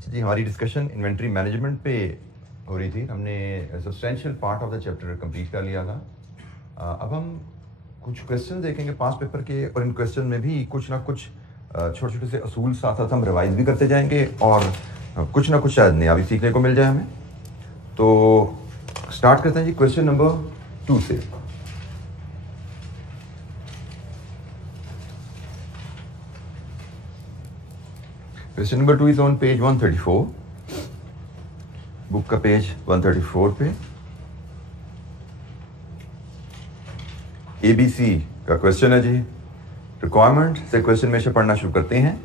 अच्छा जी, हमारी discussion inventory management पे हो रही थी। हमने substantial part of the chapter complete कर लिया था। अब हम कुछ क्वेश्चन देखेंगे पास पेपर के, और इन क्वेश्चन में भी कुछ ना कुछ छोटे छोटे से असूल साथ साथ हम रिवाइज भी करते जाएंगे, और कुछ ना कुछ शायद नया भी सीखने को मिल जाए हमें। तो स्टार्ट करते हैं जी क्वेश्चन नंबर 2 से। Question number 2 is on page 134, book का पेज 134 पे। ABC का क्वेश्चन है जी। रिक्वायरमेंट से क्वेश्चन में से पढ़ना शुरू करते हैं।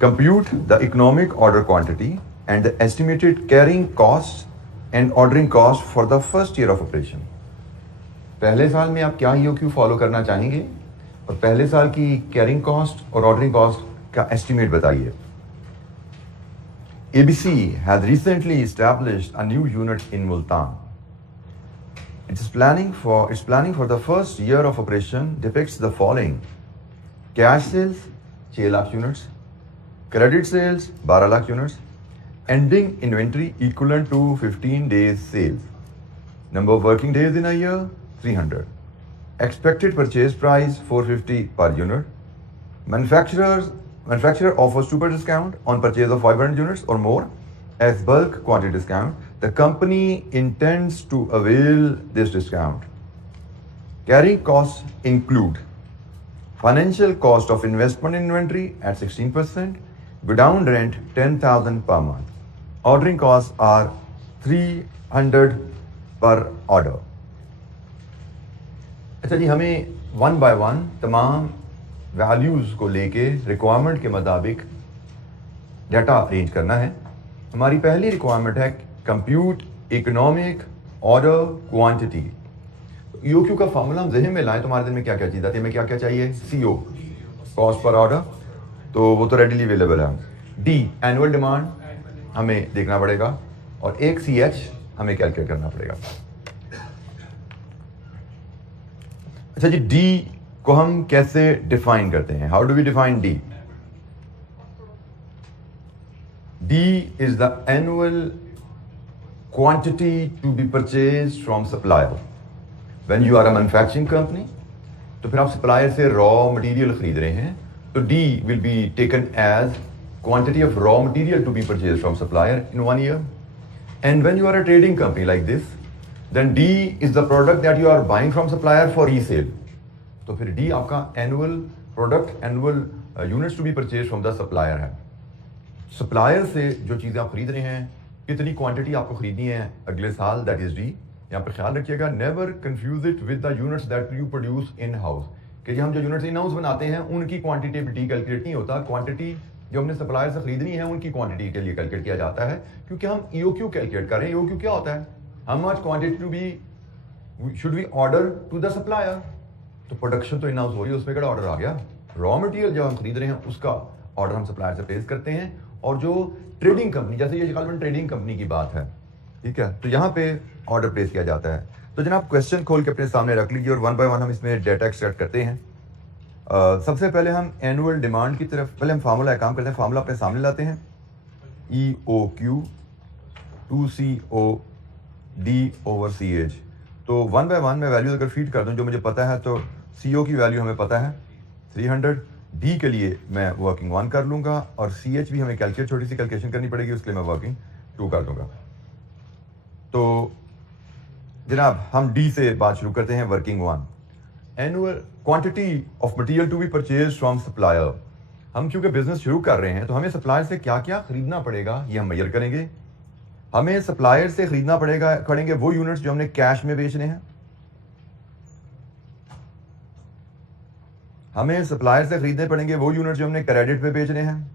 Compute the economic order quantity and the estimated carrying cost and ordering cost for the first year of operation. पहले साल में आप क्या EOQ फॉलो करना चाहेंगे, और पहले साल की कैरिंग कॉस्ट और ऑर्डरिंग कॉस्ट का एस्टिमेट बताइए। ABC has recently established a new unit in Multan. Its planning for the first year of operation depicts the following: cash sales 6 lakh units, credit sales 12 lakh units, ending inventory equivalent to 15 days sales, number of working days in a year 300, expected purchase price 450 per unit, manufacturer offers super discount on purchase of 500 units or more as bulk quantity discount. The company intends to avail this discount. Carrying costs include financial cost of investment in inventory at 16%, godown rent 10,000 per month. Ordering costs are 300 per order. अच्छा जी, हमें 1 by 1 तमाम values को लेके requirement के मुताबिक data arrange करना है। हमारी पहली रिक्वायरमेंट है compute economic order quantity. EOQ का फार्मूला हम जहन में लाएं तो हमारे दिन में क्या क्या चीज़ आती है। हमें क्या क्या चाहिए? CO कॉस्ट पर ऑर्डर, तो वो तो रेडिली अवेलेबल है। D एनुअल डिमांड हमें देखना पड़ेगा, और एक CH हमें कैलकुलेट करना पड़ेगा। अच्छा जी, D को हम कैसे डिफाइन करते हैं? How do we define D? D is the annual quantity to be purchased from supplier. When you are a manufacturing company, तो फिर आप सप्लायर से रॉ मटेरियल खरीद रहे हैं, तो D will be taken as quantity of raw material to be purchased from supplier in 1 year. And when you are a trading company like this, then D is the product that you are buying from supplier for resale. तो फिर D आपका annual product, annual units to be purchase from the supplier है। Supplier से जो चीज़ें आप खरीद रहे हैं, कितनी क्वांटिटी आपको खरीदनी है अगले साल, दैट इज D। यहाँ पर ख्याल रखिएगा, never confuse it with the units that you produce in house, कि हम जो यूनिट्स इन हाउस बनाते हैं उनकी क्वांटिटी D कैलकुलेट नहीं होता। क्वांटिटी जो हमने सप्लायर से खरीदनी है उनकी क्वांटिटी के लिए कैलकुलेट किया जाता है, क्योंकि हम EOQ कैलकुलेट कर रहे हैं। EOQ क्या होता है? How much quantity to be should we order to the supplier. तो प्रोडक्शन तो इन हाउस हो रही है, उसमें क्या ऑर्डर आ गया? रॉ मटेरियल जो हम खरीद रहे हैं उसका ऑर्डर हम सप्लायर से प्लेस करते हैं। और जो ट्रेडिंग कंपनी, जैसे ये गालिबन ट्रेडिंग कंपनी की बात है, ठीक है, तो यहाँ पे ऑर्डर प्लेस किया जाता है। तो जनाब क्वेश्चन खोल के अपने सामने रख लीजिए, और 1 by 1 हम इसमें डाटा एक्सट्रैक्ट करते हैं। सबसे पहले हम एनुअल डिमांड की तरफ, पहले हम फार्मूला काम करते हैं। फार्मूला अपने सामने लाते हैं, EOQ 2COD/CH। तो 1 by 1 में वैल्यूज अगर फीड कर दूं जो मुझे पता है, तो CO की वैल्यू हमें पता है 300, D के लिए मैं वर्किंग 1 कर लूँगा, और CH भी हमें कैलकुलेट, छोटी सी कैलकुलेशन करनी पड़ेगी, उसके लिए मैं वर्किंग 2 कर दूँगा। तो जनाब हम D से बात शुरू करते हैं, working 1। Annual quantity of material to be purchase from supplier. हम चूँकि बिजनेस शुरू कर रहे हैं तो हमें सप्लायर से क्या क्या खरीदना पड़ेगा ये हम मेजर करेंगे। हमें सप्लायर से खरीदना पड़ेंगे वो यूनिट्स जो हमने कैश में बेचने हैं। हमें सप्लायर से खरीदने पड़ेंगे वो यूनिट्स जो हमने क्रेडिट पे बेचने हैं,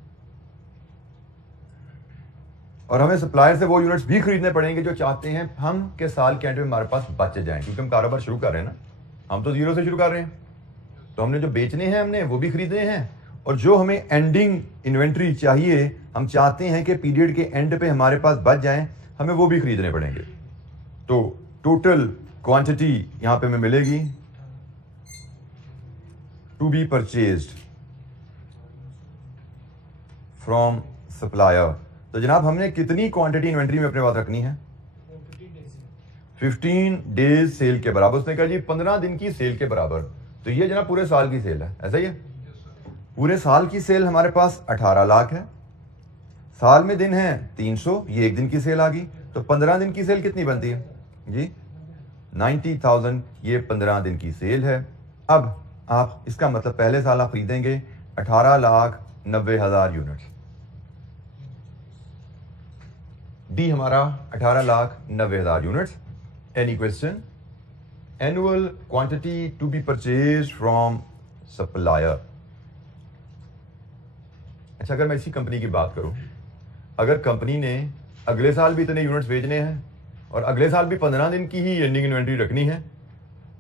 और हमें सप्लायर से वो यूनिट्स भी खरीदने पड़ेंगे जो चाहते हैं हम के साल के एंड में हमारे पास बच जाएं, क्योंकि हम कारोबार शुरू कर रहे हैं ना, हम तो जीरो से शुरू कर रहे हैं। तो हमने जो बेचने हैं हमने वो भी खरीदने हैं, और जो हमें एंडिंग इन्वेंट्री चाहिए, हम चाहते हैं कि पीरियड के एंड पे हमारे पास बच जाएं, हमें वो भी खरीदने पड़ेंगे। तो टोटल क्वांटिटी यहां पे हमें मिलेगी to be purchased from supplier. तो जनाब हमने कितनी क्वांटिटी इन्वेंट्री में अपने पास रखनी है? 15 डेज सेल के बराबर। उसने कहा जी 15 दिन की सेल के बराबर। तो ये जनाब पूरे साल की सेल है, ऐसा ही है। पूरे साल की सेल हमारे पास 18 लाख है, साल में दिन है 300, ये एक दिन की सेल आ गई। तो 15 दिन की सेल कितनी बनती है जी? 90,000, ये 15 दिन की सेल है। अब आप इसका मतलब पहले साल आप खरीदेंगे 18,90,000 यूनिट्स। डी हमारा 18,90,000 units. Any question? Annual quantity to be purchase from supplier. अच्छा, अगर मैं इसी कंपनी की बात करूं, अगर कंपनी ने अगले साल भी इतने यूनिट्स बेचने हैं और अगले साल भी 15 दिन की ही एंडिंग इन्वेंट्री रखनी है,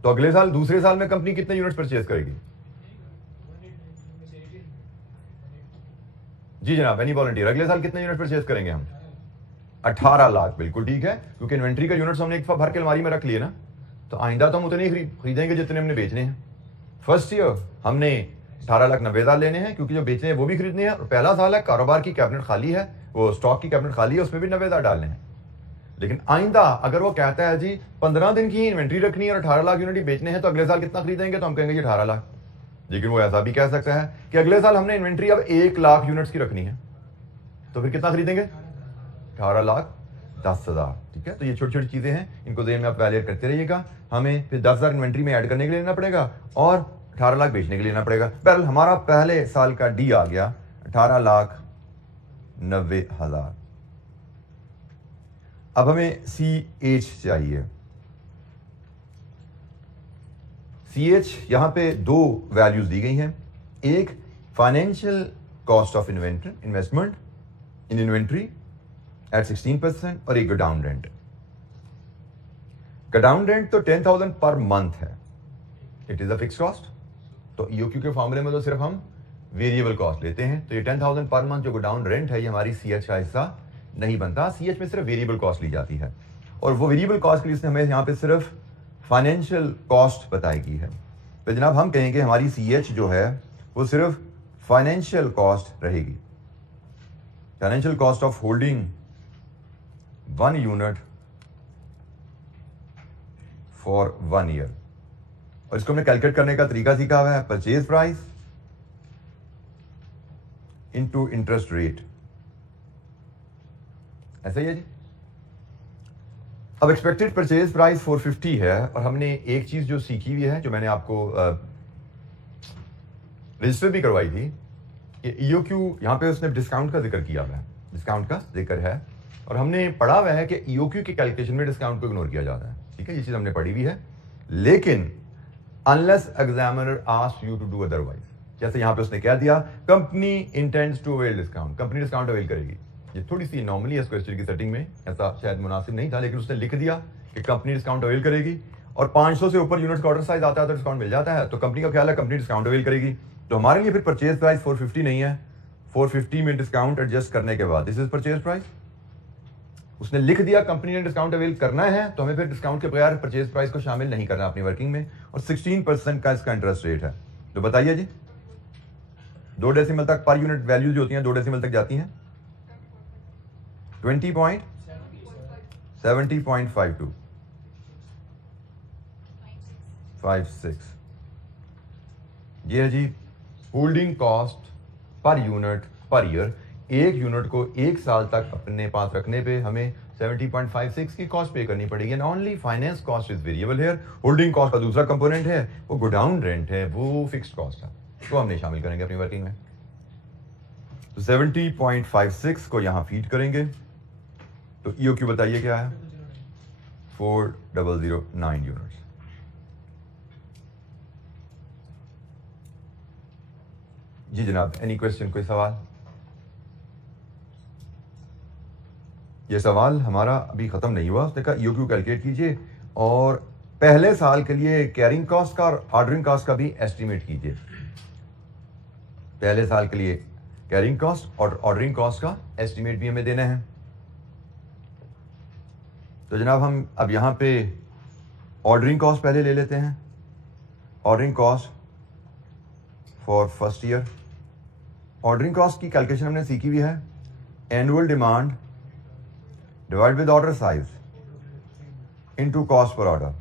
तो अगले साल दूसरे साल में कंपनी कितने यूनिट्स परचेज करेगी? जी जनाब, एनी वॉलंटियर, अगले साल कितने यूनिट परचेज करेंगे हम? 18 लाख। बिल्कुल ठीक है, क्योंकि इन्वेंट्री का यूनिट्स हमने एक दफा भर के अलमारी में रख लिए ना, तो आइंदा तो हम उतने ही खरीदेंगे जितने हमने बेचने हैं। फर्स्ट ईयर हमने 18,90,000 लेने हैं, क्योंकि जो बेचने हैं वो भी खरीदने हैं, और पहला साल है, कारोबार की कैबिनेट खाली है, वो स्टॉक की कैबिनेट खाली है, उसमें भी 90,000 डालने हैं। लेकिन आइंदा अगर वो कहता है जी 15 दिन की इन्वेंट्री रखनी है और 18 लाख यूनिट बेचने हैं, तो अगले साल कितना खरीदेंगे? तो हम कहेंगे जी 18 लाख। लेकिन वो ऐसा भी कह सकता है कि अगले साल हमने इन्वेंट्री अब 1 लाख यूनिट्स की रखनी है, तो फिर कितना खरीदेंगे? 18,10,000। ठीक है, तो ये छोटी छोटी चीजें हैं, इनको ज़हन में आप वैल्यूएट करते रहिएगा। हमें फिर 10,000 इन्वेंट्री में ऐड करने के लिए लेना पड़ेगा और 18 लाख बेचने के लिए लेना पड़ेगा। बहरहाल हमारा पहले साल का डी आ गया 18,90,000। अब हमें CH चाहिए। CH यहां पे दो वैल्यूज दी गई हैं, एक financial cost of investment in inventory at 16% और एक गोडाउन रेंट। गोडाउन रेंट तो 10,000 पर मंथ है, it is a fix cost. तो EOQ के फॉर्मूले में तो सिर्फ हम वेरिएबल कॉस्ट लेते हैं, तो ये 10,000 पर मंथ जो गोडाउन रेंट है, ये हमारी CH का हिस्सा नहीं बनता। CH में सिर्फ वेरिएबल कॉस्ट ली जाती है, और वो वेरिएबल कॉस्ट के लिए हमें यहाँ पे सिर्फ फाइनेंशियल कॉस्ट बताई गई है। तो जनाब हम कहेंगे हमारी CH जो है वो सिर्फ फाइनेंशियल कॉस्ट रहेगी, financial cost of holding 1 unit for 1 year. और इसको हमने कैलकुलेट करने का तरीका सीखा हुआ है, purchase price into interest rate. ऐसा ही है जी। अब एक्सपेक्टेड परचेज प्राइस 450 है, और हमने एक चीज जो सीखी हुई है, जो मैंने आपको रजिस्टर भी करवाई थी, कि EOQ यहां पे उसने डिस्काउंट का जिक्र किया हुआ है, डिस्काउंट का जिक्र है, और हमने पढ़ा हुआ है कि EOQ की कैलकुलेशन में डिस्काउंट को इग्नोर किया जाता है। ठीक है, ये चीज हमने पढ़ी हुई है। लेकिन unless examiner ask you to do otherwise, जैसे यहां पे उसने कह दिया company intends to avail discount, company discount avail करेगी। ये थोड़ी सी नॉर्मली है इस क्वेश्चन की सेटिंग में, ऐसा शायद मुनासिब नहीं था, लेकिन उसने लिख दिया कि कंपनी डिस्काउंट अवेल करेगी, और 500 से ऊपर यूनिट्स का ऑर्डर साइज आता है तो डिस्काउंट मिल जाता है, तो कंपनी का ख्याल है कंपनी डिस्काउंट अवेल करेगी। तो हमारे लिए फिर परचेज प्राइस 450 नहीं है, 450 में डिस्काउंट एडजस्ट करने के बाद दिस इज परचेज प्राइस। उसने लिख दिया कंपनी ने डिस्काउंट अवेल करना है, तो हमें फिर डिस्काउंट के बगैर परचेज प्राइस को शामिल नहीं करना अपनी वर्किंग में, और 16% का इसका इंटरेस्ट रेट है। तो बताइए जी, 2 डेसिमल तक पर यूनिट वैल्यू जो होती है 2 डेसिमल तक जाती हैं, 70.52 56। ये है जी holding cost per unit per year. एक यूनिट को 1 साल तक अपने पास रखने पे हमें 70.56 की कॉस्ट पे करनी पड़ेगी। And only finance cost is variable here. Holding cost का दूसरा कंपोनेंट है, वो गोडाउन रेंट है, वो फिक्स्ड कॉस्ट है, तो हम नहीं शामिल करेंगे अपनी वर्किंग में। तो 70.56 को यहां फीड करेंगे, तो EOQ बताइए क्या है? 4009 यूनिट्स। जी जनाब, एनी क्वेश्चन, कोई सवाल? ये सवाल हमारा अभी खत्म नहीं हुआ। उसने कहा EOQ कैलकुलेट कीजिए और पहले साल के लिए कैरिंग कॉस्ट का और ऑर्डरिंग कॉस्ट का भी एस्टिमेट कीजिए। पहले साल के लिए कैरिंग कॉस्ट और ऑर्डरिंग कॉस्ट का एस्टिमेट भी हमें देना है। तो जनाब हम अब यहां पे ऑर्डरिंग कॉस्ट पहले ले लेते हैं। Ordering cost for first year. Ordering cost की कैलकुलेशन हमने सीखी हुई है, annual demand divide with order size into cost per order,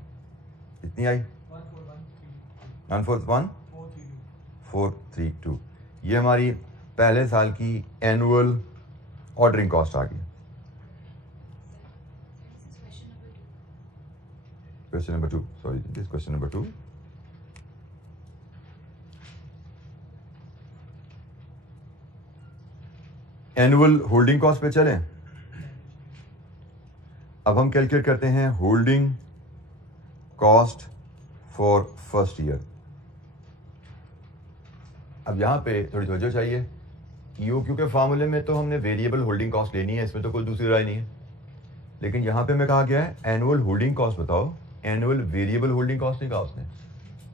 कितनी आई? 141,432। ये हमारी पहले साल की एनुअल ऑर्डरिंग कॉस्ट आ गई। Question number 2, sorry this question number 2। Annual holding cost पे चलें। अब हम कैलकुलेट करते हैं holding cost for first year. अब यहां पे थोड़ी तवज्जो चाहिए। ईओक्यू के फार्मूले में तो हमने वेरिएबल होल्डिंग कॉस्ट लेनी है, इसमें तो कोई दूसरी राय नहीं है। लेकिन यहां पे मैं कहा गया है एनुअल होल्डिंग कॉस्ट बताओ, एनुअल वेरिएबल होल्डिंग कॉस्ट नहीं कहा उसने।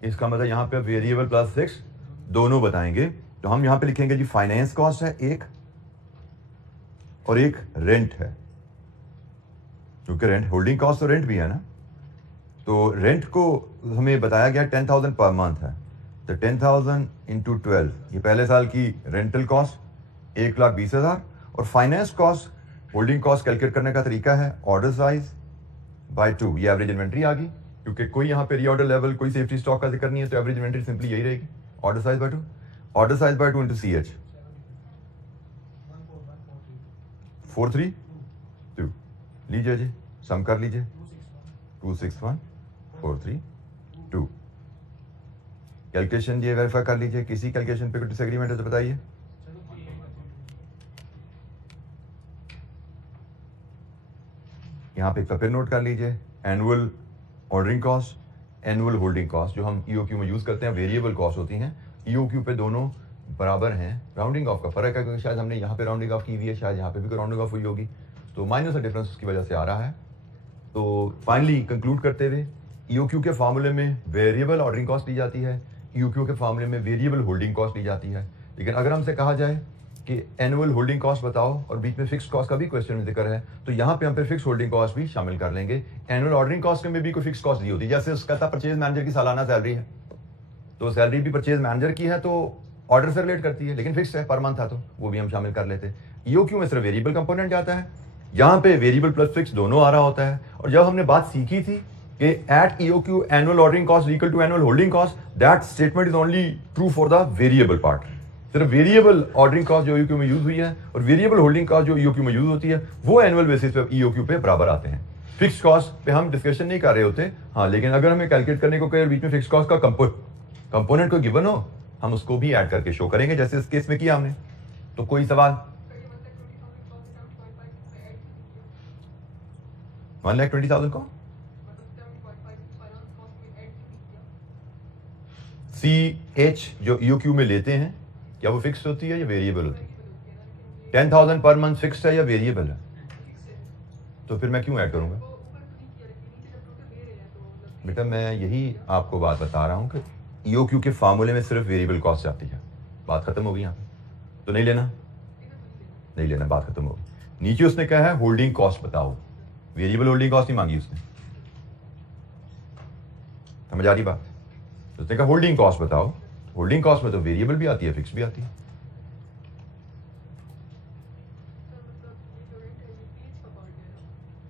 इसका मतलब यहां पे वेरिएबल प्लस फिक्स दोनों बताएंगे। तो हम यहां पे लिखेंगे जी फाइनेंस कॉस्ट है एक, और एक रेंट है, क्योंकि रेंट होल्डिंग कॉस्ट तो रेंट भी है ना। तो रेंट को हमें बताया गया 10,000 पर मंथ है, तो 10,000 इंटू 12, ये पहले साल की रेंटल कॉस्ट 1,20,000। और finance cost holding cost calculate करने का तरीका है ऑर्डर साइज बाय 2, ये एवरेज इन्वेंट्री आ गई, क्योंकि कोई यहाँ पे रीऑर्डर लेवल कोई सेफ्टी स्टॉक का जिक्र नहीं है, तो एवरेज इन्वेंट्री सिंपली यही रहेगी order size by 2। Order size by 2 into CH 432 लीजिए जी, सम कर लीजिए 261,432। कैलकुलेशन ये वेरीफाई कर लीजिए, किसी कैलकुलेशन पे कोई डिसएग्रीमेंट है तो बताइए। यहां पे एक फिर नोट कर लीजिए, annual ordering cost, annual holding cost जो हम ईओक्यू में यूज करते हैं वेरिएबल कॉस्ट होती हैं। ईओक्यू पे दोनों बराबर हैं, राउंडिंग ऑफ का फर्क है, क्योंकि शायद हमने यहाँ पे राउंडिंग ऑफ की हुई है, शायद यहाँ पे भी राउंडिंग ऑफ हुई होगी, तो माइनस का डिफरेंस उसकी वजह से आ रहा है। तो फाइनली कंक्लूड करते हुए, ईओक्यू के फार्मूले में वेरिएबल ऑर्डरिंग कॉस्ट ली जाती है, ईओक्यू के फार्मूले में वेरिएबल होल्डिंग कॉस्ट ली जाती है। लेकिन अगर हमसे कहा जाए कि एनुअल होल्डिंग कॉस्ट बताओ और बीच में फिक्स कॉस्ट का भी क्वेश्चन में जिक्र है, तो यहाँ पे हम फिर फिक्स होल्डिंग कॉस्ट भी शामिल कर लेंगे। एनुअल ऑर्डरिंग कॉस्ट में भी कोई फिक्स कॉस्ट दी होती है, जैसे उसका था परचेज मैनेजर की सालाना सैलरी है, तो सैलरी भी परचेज मैनेजर की है तो ऑर्डर से रिलेट करती है, लेकिन फिक्स है पर मंथ था, तो वो भी हम शामिल कर लेते हैं। ईओक्यू में सिर्फ वेरिएबल कंपोनेंट जाता है, यहाँ पे वेरिएबल प्लस फिक्स दोनों आ रहा होता है। और जब हमने बात सीखी थी कि at EOQ annual ordering cost equal to annual holding cost, that statement is only true for the variable part. सिर्फ वेरिएबल ऑर्डरिंग कॉस्ट जो ईओक्यू में यूज हुई है और वेरिएबल होल्डिंग कॉस्ट जो ईओक्यू में यूज होती है, वो एनुअल बेसिस पे ईओक्यू पे बराबर आते हैं। फिक्स कॉस्ट पे हम डिस्कशन नहीं कर रहे होते, हाँ, लेकिन अगर हमें कैलकुलेट करने को कहे बीच में फिक्स कॉस्ट का कंपोनेंट को गिवन हो, हम उसको भी ऐड करके शो करेंगे, जैसे इस केस में किया हमने। तो कोई सवाल? 1,20,000 को CH जो ईओक्यू में लेते हैं, क्या वो फिक्स होती है या वेरिएबल होती है? 10,000 पर मंथ फिक्स है या वेरिएबल है? तो फिर मैं क्यों ऐड करूंगा? बेटा मैं यही आपको बात बता रहा हूं कि ईओक्यू के फार्मूले में सिर्फ वेरिएबल कॉस्ट आती है, बात खत्म होगी यहाँ पे। तो नहीं लेना, नहीं लेना, बात खत्म होगी। नीचे उसने कहा है होल्डिंग कॉस्ट बताओ, वेरिएबल होल्डिंग कॉस्ट नहीं मांगी उसने, समझ आ रही बात? उसने कहा होल्डिंग कॉस्ट बताओ, होल्डिंग कॉस्ट में तो वेरिएबल भी आती है फिक्स भी आती है।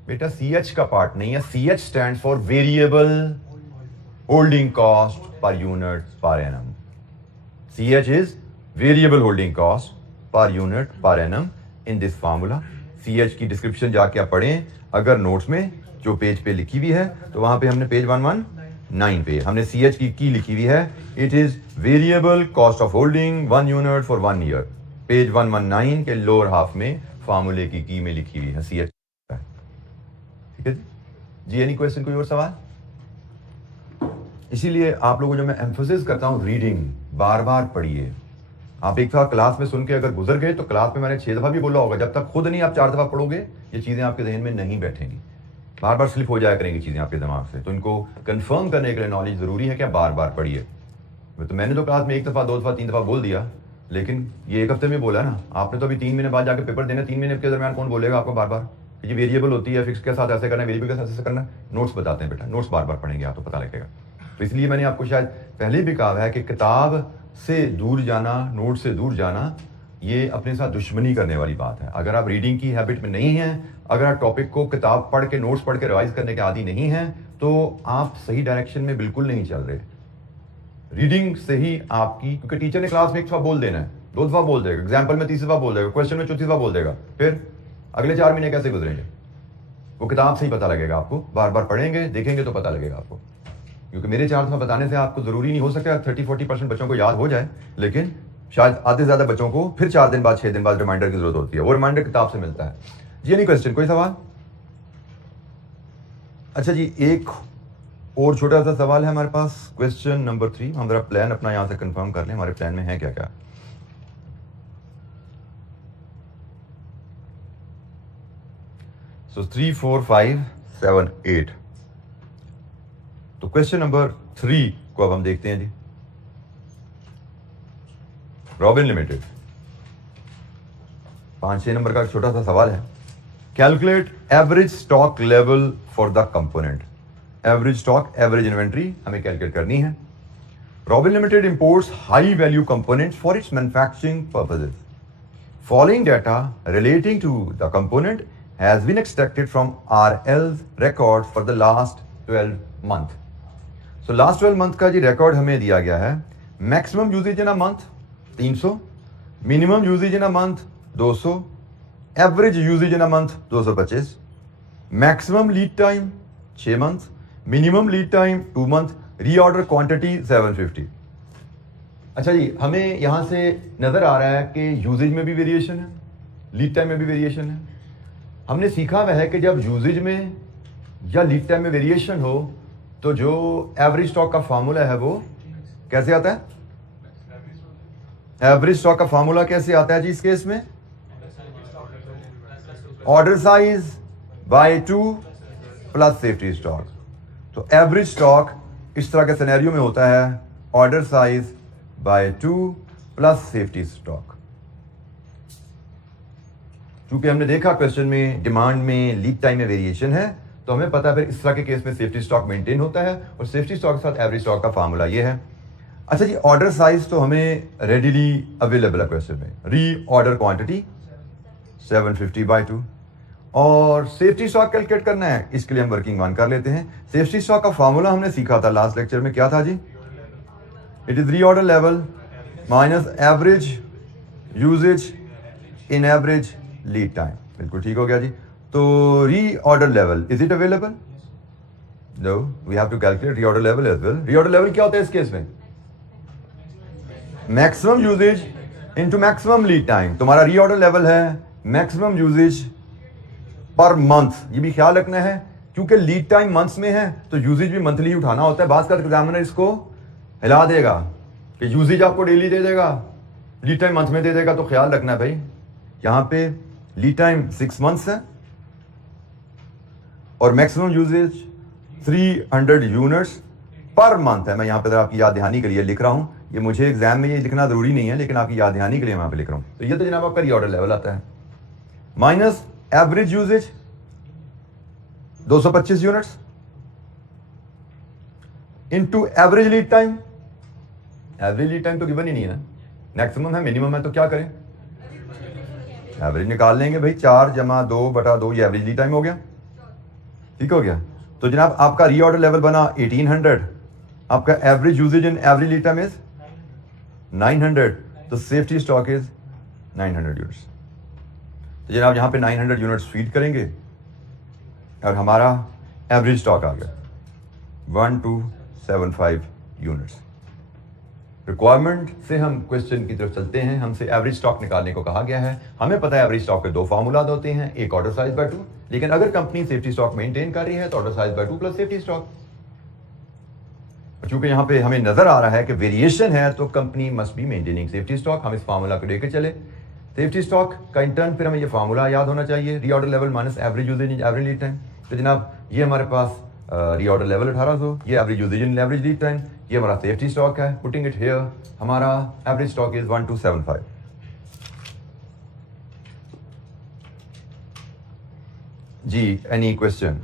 बेटा CH का पार्ट नहीं है, CH stand for variable holding cost per unit per annum. CH is variable holding cost per unit per annum in this formula. CH की डिस्क्रिप्शन जाके आप पढ़ें, अगर नोट्स में जो पेज पे लिखी हुई है, तो वहां पे हमने पेज 119 पे हमने CH की लिखी हुई है, it is variable cost of holding 1 unit for 1 year. Page 119 के लोअर हाफ में फार्मूले की में लिखी हुई है CH। ठीक है जी, एनी क्वेश्चन, कोई और सवाल? इसीलिए आप लोगों को जो मैं एम्फोसिस करता हूं, रीडिंग बार बार पढ़िए। आप एक दफा क्लास में सुन के अगर गुजर गए, तो क्लास में मैंने 6 दफा भी बोला होगा, जब तक खुद नहीं आप 4 दफा पढ़ोगे, ये चीजें आपके जहन में नहीं बैठेंगी, बार बार स्लिप हो जाया करेंगी चीजें आपके दिमाग से। तो इनको कंफर्म करने के लिए नॉलेज जरूरी है कि आप बार बार पढ़िए। तो मैंने तो क्लास में 1 दफा 2 दफा 3 दफा बोल दिया, लेकिन ये 1 हफ्ते में बोला ना आपने, तो अभी 3 महीने बाद जाके पेपर देना, 3 महीने के दरमियान कौन बोलेगा आपको बार बार कि ये वेरिएबल होती है, फिक्स के साथ ऐसे करना है, वेरिएबल के साथ ऐसे करना है? नोट्स बताते हैं बेटा, नोट्स बार बार पढ़ेंगे आप तो पता लगेगा। तो इसलिए मैंने आपको शायद पहले भी कहा है कि किताब से दूर जाना, नोट से दूर जाना ये अपने साथ दुश्मनी करने वाली बात है। अगर आप रीडिंग की हैबिट में नहीं हैं, अगर आप टॉपिक को किताब पढ़ के, नोट्स पढ़ के रिवाइज करने के आदी नहीं हैं, तो आप सही डायरेक्शन में बिल्कुल नहीं चल रहे। रीडिंग से ही आपकी, क्योंकि टीचर ने क्लास में एक दफा बोल देना है, 2 दफा बोल देगा, एग्जाम्पल में 30 दफा बोल देगा, क्वेश्चन में 34 दफा बोल देगा, फिर अगले 4 महीने कैसे गुजरेंगे? वो किताब से ही पता लगेगा आपको, बार बार पढ़ेंगे, देखेंगे तो पता लगेगा आपको। क्योंकि मेरे 4 दफा बताने से आपको जरूरी नहीं हो सकता 30-40% बच्चों को याद हो जाए, लेकिन शायद आधे से ज्यादा बच्चों को फिर 4 दिन बाद, 6 दिन बाद रिमाइंडर की जरूरत होती है। वो रिमाइंडर किताब से मिलता है जी। नहीं क्वेश्चन, कोई सवाल? अच्छा जी, एक और छोटा सा सवाल है हमारे पास, क्वेश्चन नंबर 3। हम जरा प्लान अपना यहां से कंफर्म कर लें, हमारे प्लान में है क्या क्या। सो 3, 4, 5, 7, 8। तो क्वेश्चन नंबर 3 को अब हम देखते हैं जी। रॉबिन लिमिटेड 5-6 नंबर का छोटा सा सवाल है। Calculate average stock level for the component. Average stock, average inventory हमें कैलकुलेट करनी है। Robin limited imports high value components for its manufacturing purposes. Following data relating to the component has been extracted from RL's records for the last 12 month। So last 12 month का जी record हमें दिया गया है। Maximum usage in a month 300, minimum usage in a month 200, average usage in a month 225, maximum lead time 6 month, minimum lead time 2 month, reorder quantity 750। अच्छा जी, हमें यहां से नजर आ रहा है कि यूजेज में भी वेरिएशन है, लीड टाइम में भी वेरिएशन है। हमने सीखा हुआ है कि जब यूजेज में या लीड टाइम में वेरिएशन हो तो जो एवरेज स्टॉक का फार्मूला है वो कैसे आता है? एवरेज स्टॉक का फार्मूला कैसे आता है जी इस केस में? Order size by 2 plus safety stock. तो एवरेज स्टॉक इस तरह के सिनेरियो में होता है order size by 2 plus safety stock. चूंकि हमने देखा क्वेश्चन में डिमांड में, लीड टाइम में वेरिएशन है, तो हमें पता है फिर इस तरह के केस में सेफ्टी स्टॉक मेंटेन होता है, और सेफ्टी स्टॉक के साथ एवरेज स्टॉक का फार्मूला ये है। अच्छा जी, ऑर्डर साइज तो हमें रेडिली अवेलेबल है क्वेश्चन में। री ऑर्डर क्वांटिटी 750/2, और सेफ्टी स्टॉक कैलकुलेट करना है, इसके लिए हम वर्किंग 1 कर लेते हैं। सेफ्टी स्टॉक का फार्मूला हमने सीखा था लास्ट लेक्चर में, क्या था जी? It is reorder level minus average usage in average lead time. बिल्कुल ठीक हो गया जी। तो reorder level, is it available? No, we have to calculate reorder level as well. Reorder level क्या होता है इस केस में? Maximum usage into maximum lead time. तुम्हारा री ऑर्डर लेवल है मैक्सिमम यूजेज पर मंथ। ये भी ख्याल रखना है, क्योंकि लीड टाइम मंथ्स में है तो यूजेज भी मंथली उठाना होता है। बात का एग्जामिनर इसको हिला देगा कि यूजेज आपको डेली दे देगा, लीड टाइम मंथ में दे देगा। तो ख्याल रखना है भाई, यहां पे लीड टाइम 6 मंथ्स है और maximum usage 300 units per month है। मैं यहां पे जरा आपकी याद दहानी के लिए लिख रहा हूं, ये मुझे एग्जाम में ये लिखना जरूरी नहीं है, लेकिन आपकी याद दहानी के लिए मैं यहां पे लिख रहा हूं। तो ये तो जनाब आपका री ऑर्डर लेवल आता है, minus average usage 225 units into average lead time. Average lead time तो गिवन ही नहीं है ना, मैक्सिमम है मिनिमम है, तो क्या करें? एवरेज निकाल लेंगे भाई, 4 + 2/2, ये एवरेज लीड टाइम हो गया। ठीक हो गया। तो जनाब आपका री ऑर्डर लेवल बना 1800, आपका average usage in average lead time is 900, तो सेफ्टी स्टॉक इज 900 यूनिट्स। तो जनाब यहां पे 900 यूनिट्स फीड करेंगे और हमारा एवरेज स्टॉक आ गया 1275 यूनिट्स। रिक्वायरमेंट से हम क्वेश्चन की तरफ चलते हैं। हमसे एवरेज स्टॉक निकालने को कहा गया है। हमें पता है एवरेज स्टॉक के 2 फार्मूला होते हैं, एक ऑर्डर साइज बाय 2, लेकिन अगर कंपनी सेफ्टी स्टॉक मेंटेन कर रही है तो order size by 2 plus safety stock. चूंकि यहां पे हमें नजर आ रहा है कि वेरिएशन है, तो company must be maintaining safety stock. हम इस फार्मूला को लेकर चले। सेफ्टी स्टॉक का इंटर्न फिर हमें ये फार्मूला याद होना चाहिए, reorder level minus average usage in average lead time. तो जनाब ये हमारे पास री ऑर्डर लेवल 1800, ये average usage in average lead time, ये हमारा सेफ्टी स्टॉक है। पुटिंग इट हियर, हमारा एवरेज स्टॉक इज 1275। जी, एनी क्वेश्चन?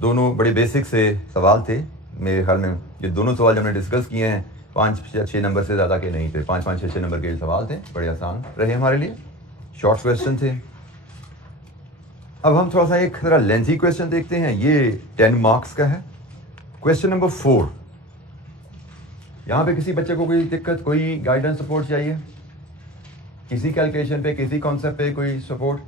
दोनों बड़े बेसिक से सवाल थे, मेरे ख्याल में ये दोनों सवाल जो हमने डिस्कस किए हैं 5 या 6 नंबर से ज़्यादा के नहीं थे, 5-5, 6-6 नंबर के सवाल थे, बड़े आसान रहे हमारे लिए, शॉर्ट क्वेश्चन थे। अब हम थोड़ा सा एक थोड़ा लेंथी क्वेश्चन देखते हैं, ये 10 मार्क्स का है। क्वेश्चन नंबर 4, यहाँ पे किसी बच्चे को कोई दिक्कत, कोई गाइडेंस सपोर्ट चाहिए, किसी कैलकुलेशन पे, किसी कॉन्सेप्ट पे कोई support?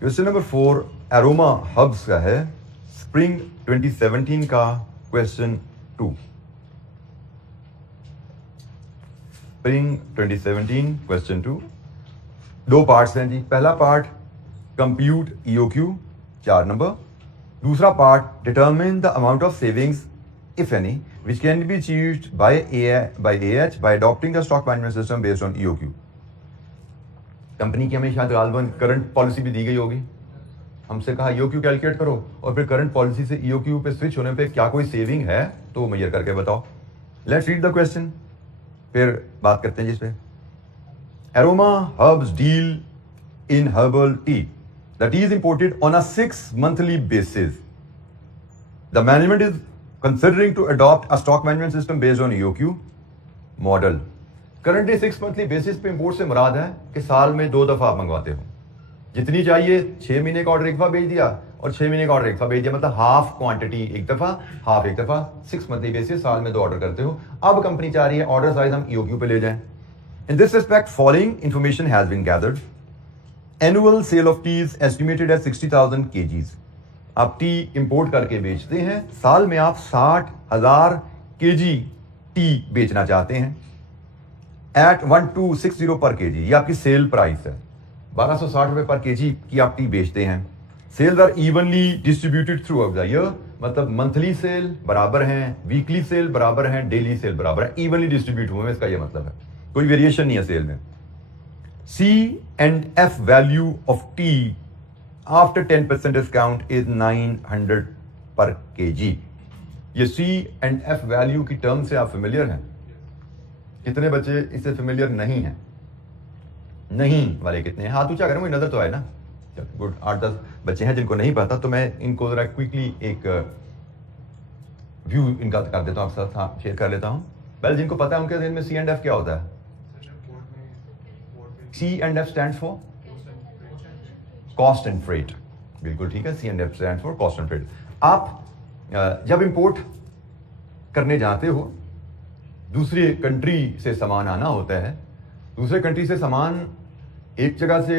Question number 4 Aroma Hubs का है, स्प्रिंग 2017 का क्वेश्चन 2। स्प्रिंग 2017 क्वेश्चन 2, 2 पार्ट्स हैं जी। पहला पार्ट कंप्यूट EOQ 4 नंबर, दूसरा part determine the amount of savings if any which can be achieved by AH bye adopting the stock management system based on EOQ। Company की हमें शायद गालबन current policy भी दी गई होगी, हमसे कहा EOQ कैलकुलेट करो और फिर करंट पॉलिसी से EOQ पे स्विच होने पे क्या कोई सेविंग है तो मेजर करके बताओ। लेट्स रीड द क्वेश्चन, फिर बात करते हैं जिस पे। Aroma herbs deal in herbal tea. The tea is imported on a 6 monthly basis. The management is considering to adopt a stock management system based on EOQ model. Currently 6 monthly basis पे import से मुराद है कि साल में 2 दफा आप मंगवाते हो, जितनी चाहिए 6 महीने का ऑर्डर एक दफा भेज दिया और 6 महीने का ऑर्डर एक दफा भेज दिया, मतलब हाफ क्वांटिटी एक दफा, हाफ एक दफा, 6 मंथली बेसिस, साल में 2 ऑर्डर करते हो। अब कंपनी चाह रही है ऑर्डर साइज हम EOQ पे ले जाएं। In this respect, following information has been gathered. Annual sale of tea is estimated at 60,000 kgs. आप टी इंपोर्ट करके बेचते हैं, साल में आप 60,000 kg टी बेचना चाहते हैं at 1260 पर kg, ये आपकी सेल प्राइस है, 1260 रुपए पर kg की आप टी बेचते हैं। Sales are evenly distributed throughout the year, मतलब मंथली सेल बराबर हैं, वीकली सेल बराबर हैं, डेली सेल बराबर है, इवनली डिस्ट्रीब्यूट हुए हैं, इसका ये मतलब है, कोई वेरिएशन नहीं है सेल में। C&F value of T after 10% discount is 900 पर kg। ये C&F वैल्यू की टर्म से आप फेमिलियर हैं? कितने बच्चे इससे फेमिलियर नहीं हैं? नहीं वाले कितने हैं? हाथ ऊंचा करें, मुझे नजर तो आए ना। गुड, 8-10 बच्चे हैं जिनको नहीं पता, तो मैं इनको जरा क्विकली एक व्यू इनका कर देता हूं, आपके साथ शेयर कर लेता हूं। पहले जिनको पता है उनके दिन में C&F क्या होता है? C&F stands for cost and freight, बिल्कुल ठीक है, C&F stands for cost and freight. आप जब इंपोर्ट करने जाते हो, दूसरी कंट्री से सामान आना होता है, दूसरे कंट्री से सामान एक जगह से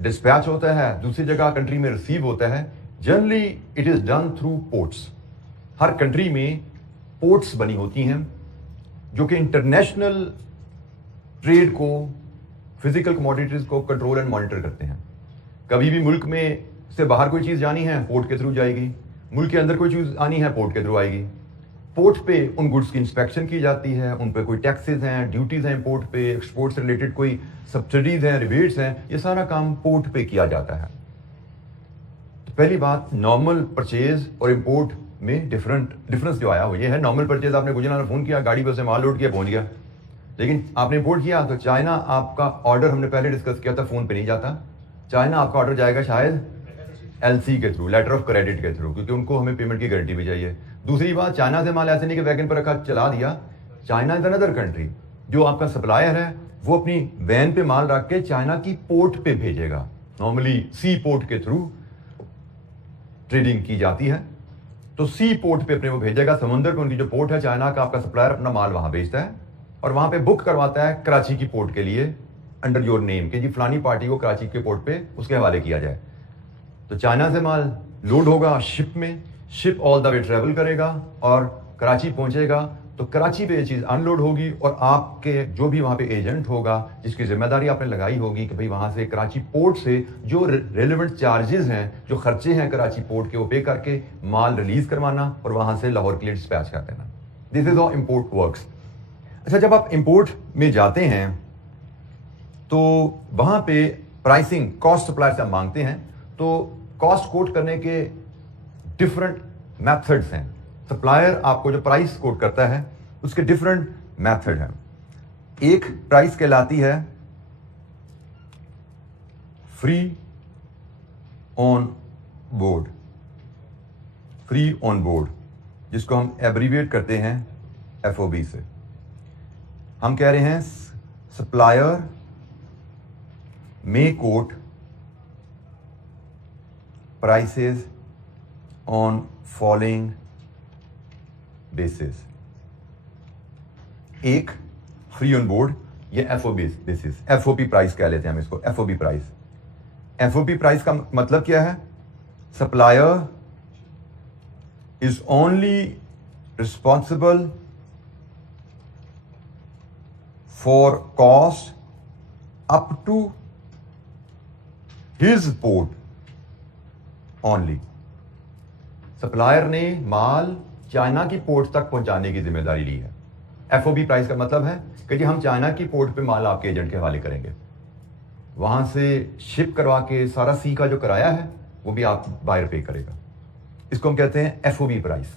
डिस्पैच होता है, दूसरी जगह कंट्री में रिसीव होता है। Generally it is done through ports. Her country में पोर्ट्स बनी होती हैं जो कि इंटरनेशनल ट्रेड को, फिजिकल कमोडिटीज को कंट्रोल एंड मॉनिटर करते हैं। कभी भी मुल्क में से बाहर कोई चीज जानी है, पोर्ट के थ्रू जाएगी, मुल्क के अंदर कोई चीज आनी है, पोर्ट के थ्रू आएगी। पोर्ट पे उन गुड्स की इंस्पेक्शन की जाती है, उन पे कोई टैक्सेस हैं, ड्यूटीज हैं पोर्ट पे, एक्सपोर्ट से रिलेटेड कोई सब्सिडीज हैं, रिबेट्स हैं, ये सारा काम पोर्ट पे किया जाता है। तो पहली बात, नॉर्मल परचेज और इंपोर्ट में डिफरेंस जो आया वो ये है। नॉर्मल परचेज आपने गुजरात में फोन किया, गाड़ी पे उसे माल लोड किया, पहुंच गया। लेकिन आपने इंपोर्ट किया तो चाइना, आपका ऑर्डर हमने पहले डिस्कस किया था, फोन पे नहीं जाता, चाइना आपका ऑर्डर जाएगा शायद LC के थ्रू, लेटर ऑफ क्रेडिट के थ्रू, क्योंकि उनको हमें पेमेंट की गारंटी भी चाहिए। दूसरी बात, चाइना से माल ऐसे नहीं कि वैगन पर रखा चला दिया, चाइना इज अनदर कंट्री, जो आपका सप्लायर है वो अपनी वैन पे माल रख के चाइना की पोर्ट पे भेजेगा। नॉर्मली सी पोर्ट के थ्रू ट्रेडिंग की जाती है, तो सी पोर्ट पे अपने वो भेजेगा, समुद्र पे उनकी जो पोर्ट है चाइना का, आपका सप्लायर अपना माल वहां भेजता है और वहां पे बुक करवाता है कराची की पोर्ट के लिए अंडर योर नेम, कि जी फलानी पार्टी को कराची के पोर्ट पे उसके हवाले किया जाए। तो चाइना से माल लोड होगा शिप में, ship all the way travel करेगा और कराची पहुंचेगा, तो कराची पे ये चीज अनलोड होगी और आपके जो भी वहां पे एजेंट होगा जिसकी जिम्मेदारी आपने लगाई होगी कि भाई वहां से कराची पोर्ट से जो रेलेवेंट चार्जेस हैं, जो खर्चे हैं कराची पोर्ट के, वो पे करके माल रिलीज करवाना और वहां से लाहौर के लिए डिस्पैच कर देना। This is how import works. अच्छा, जब आप इंपोर्ट में जाते हैं तो वहां पे प्राइसिंग कॉस्ट सप्लायर से आप मांगते हैं, तो कॉस्ट कोट करने के डिफरेंट मेथड्स हैं। सप्लायर आपको जो प्राइस कोट करता है उसके डिफरेंट मेथड हैं। एक प्राइस कहलाती है free on board, free on board, जिसको हम एब्रीविएट करते हैं FOB से। हम कह रहे हैं supplier may quote prices on following basis. एक फ्री ऑन बोर्ड, ये FOB बेसिस, FOB प्राइस कह लेते हैं हम इसको, FOB प्राइस। FOB प्राइस का मतलब क्या है? Supplier is only responsible for cost up to his port only. Supplier ने माल चाइना की पोर्ट तक पहुंचाने की जिम्मेदारी ली है। FOB प्राइस का मतलब है कि जी हम चाइना की पोर्ट पे माल आपके एजेंट के हवाले करेंगे, वहां से शिप करवा के सारा सी का जो किराया है वो भी आप बायर पे करेगा। इसको हम कहते हैं FOB प्राइस।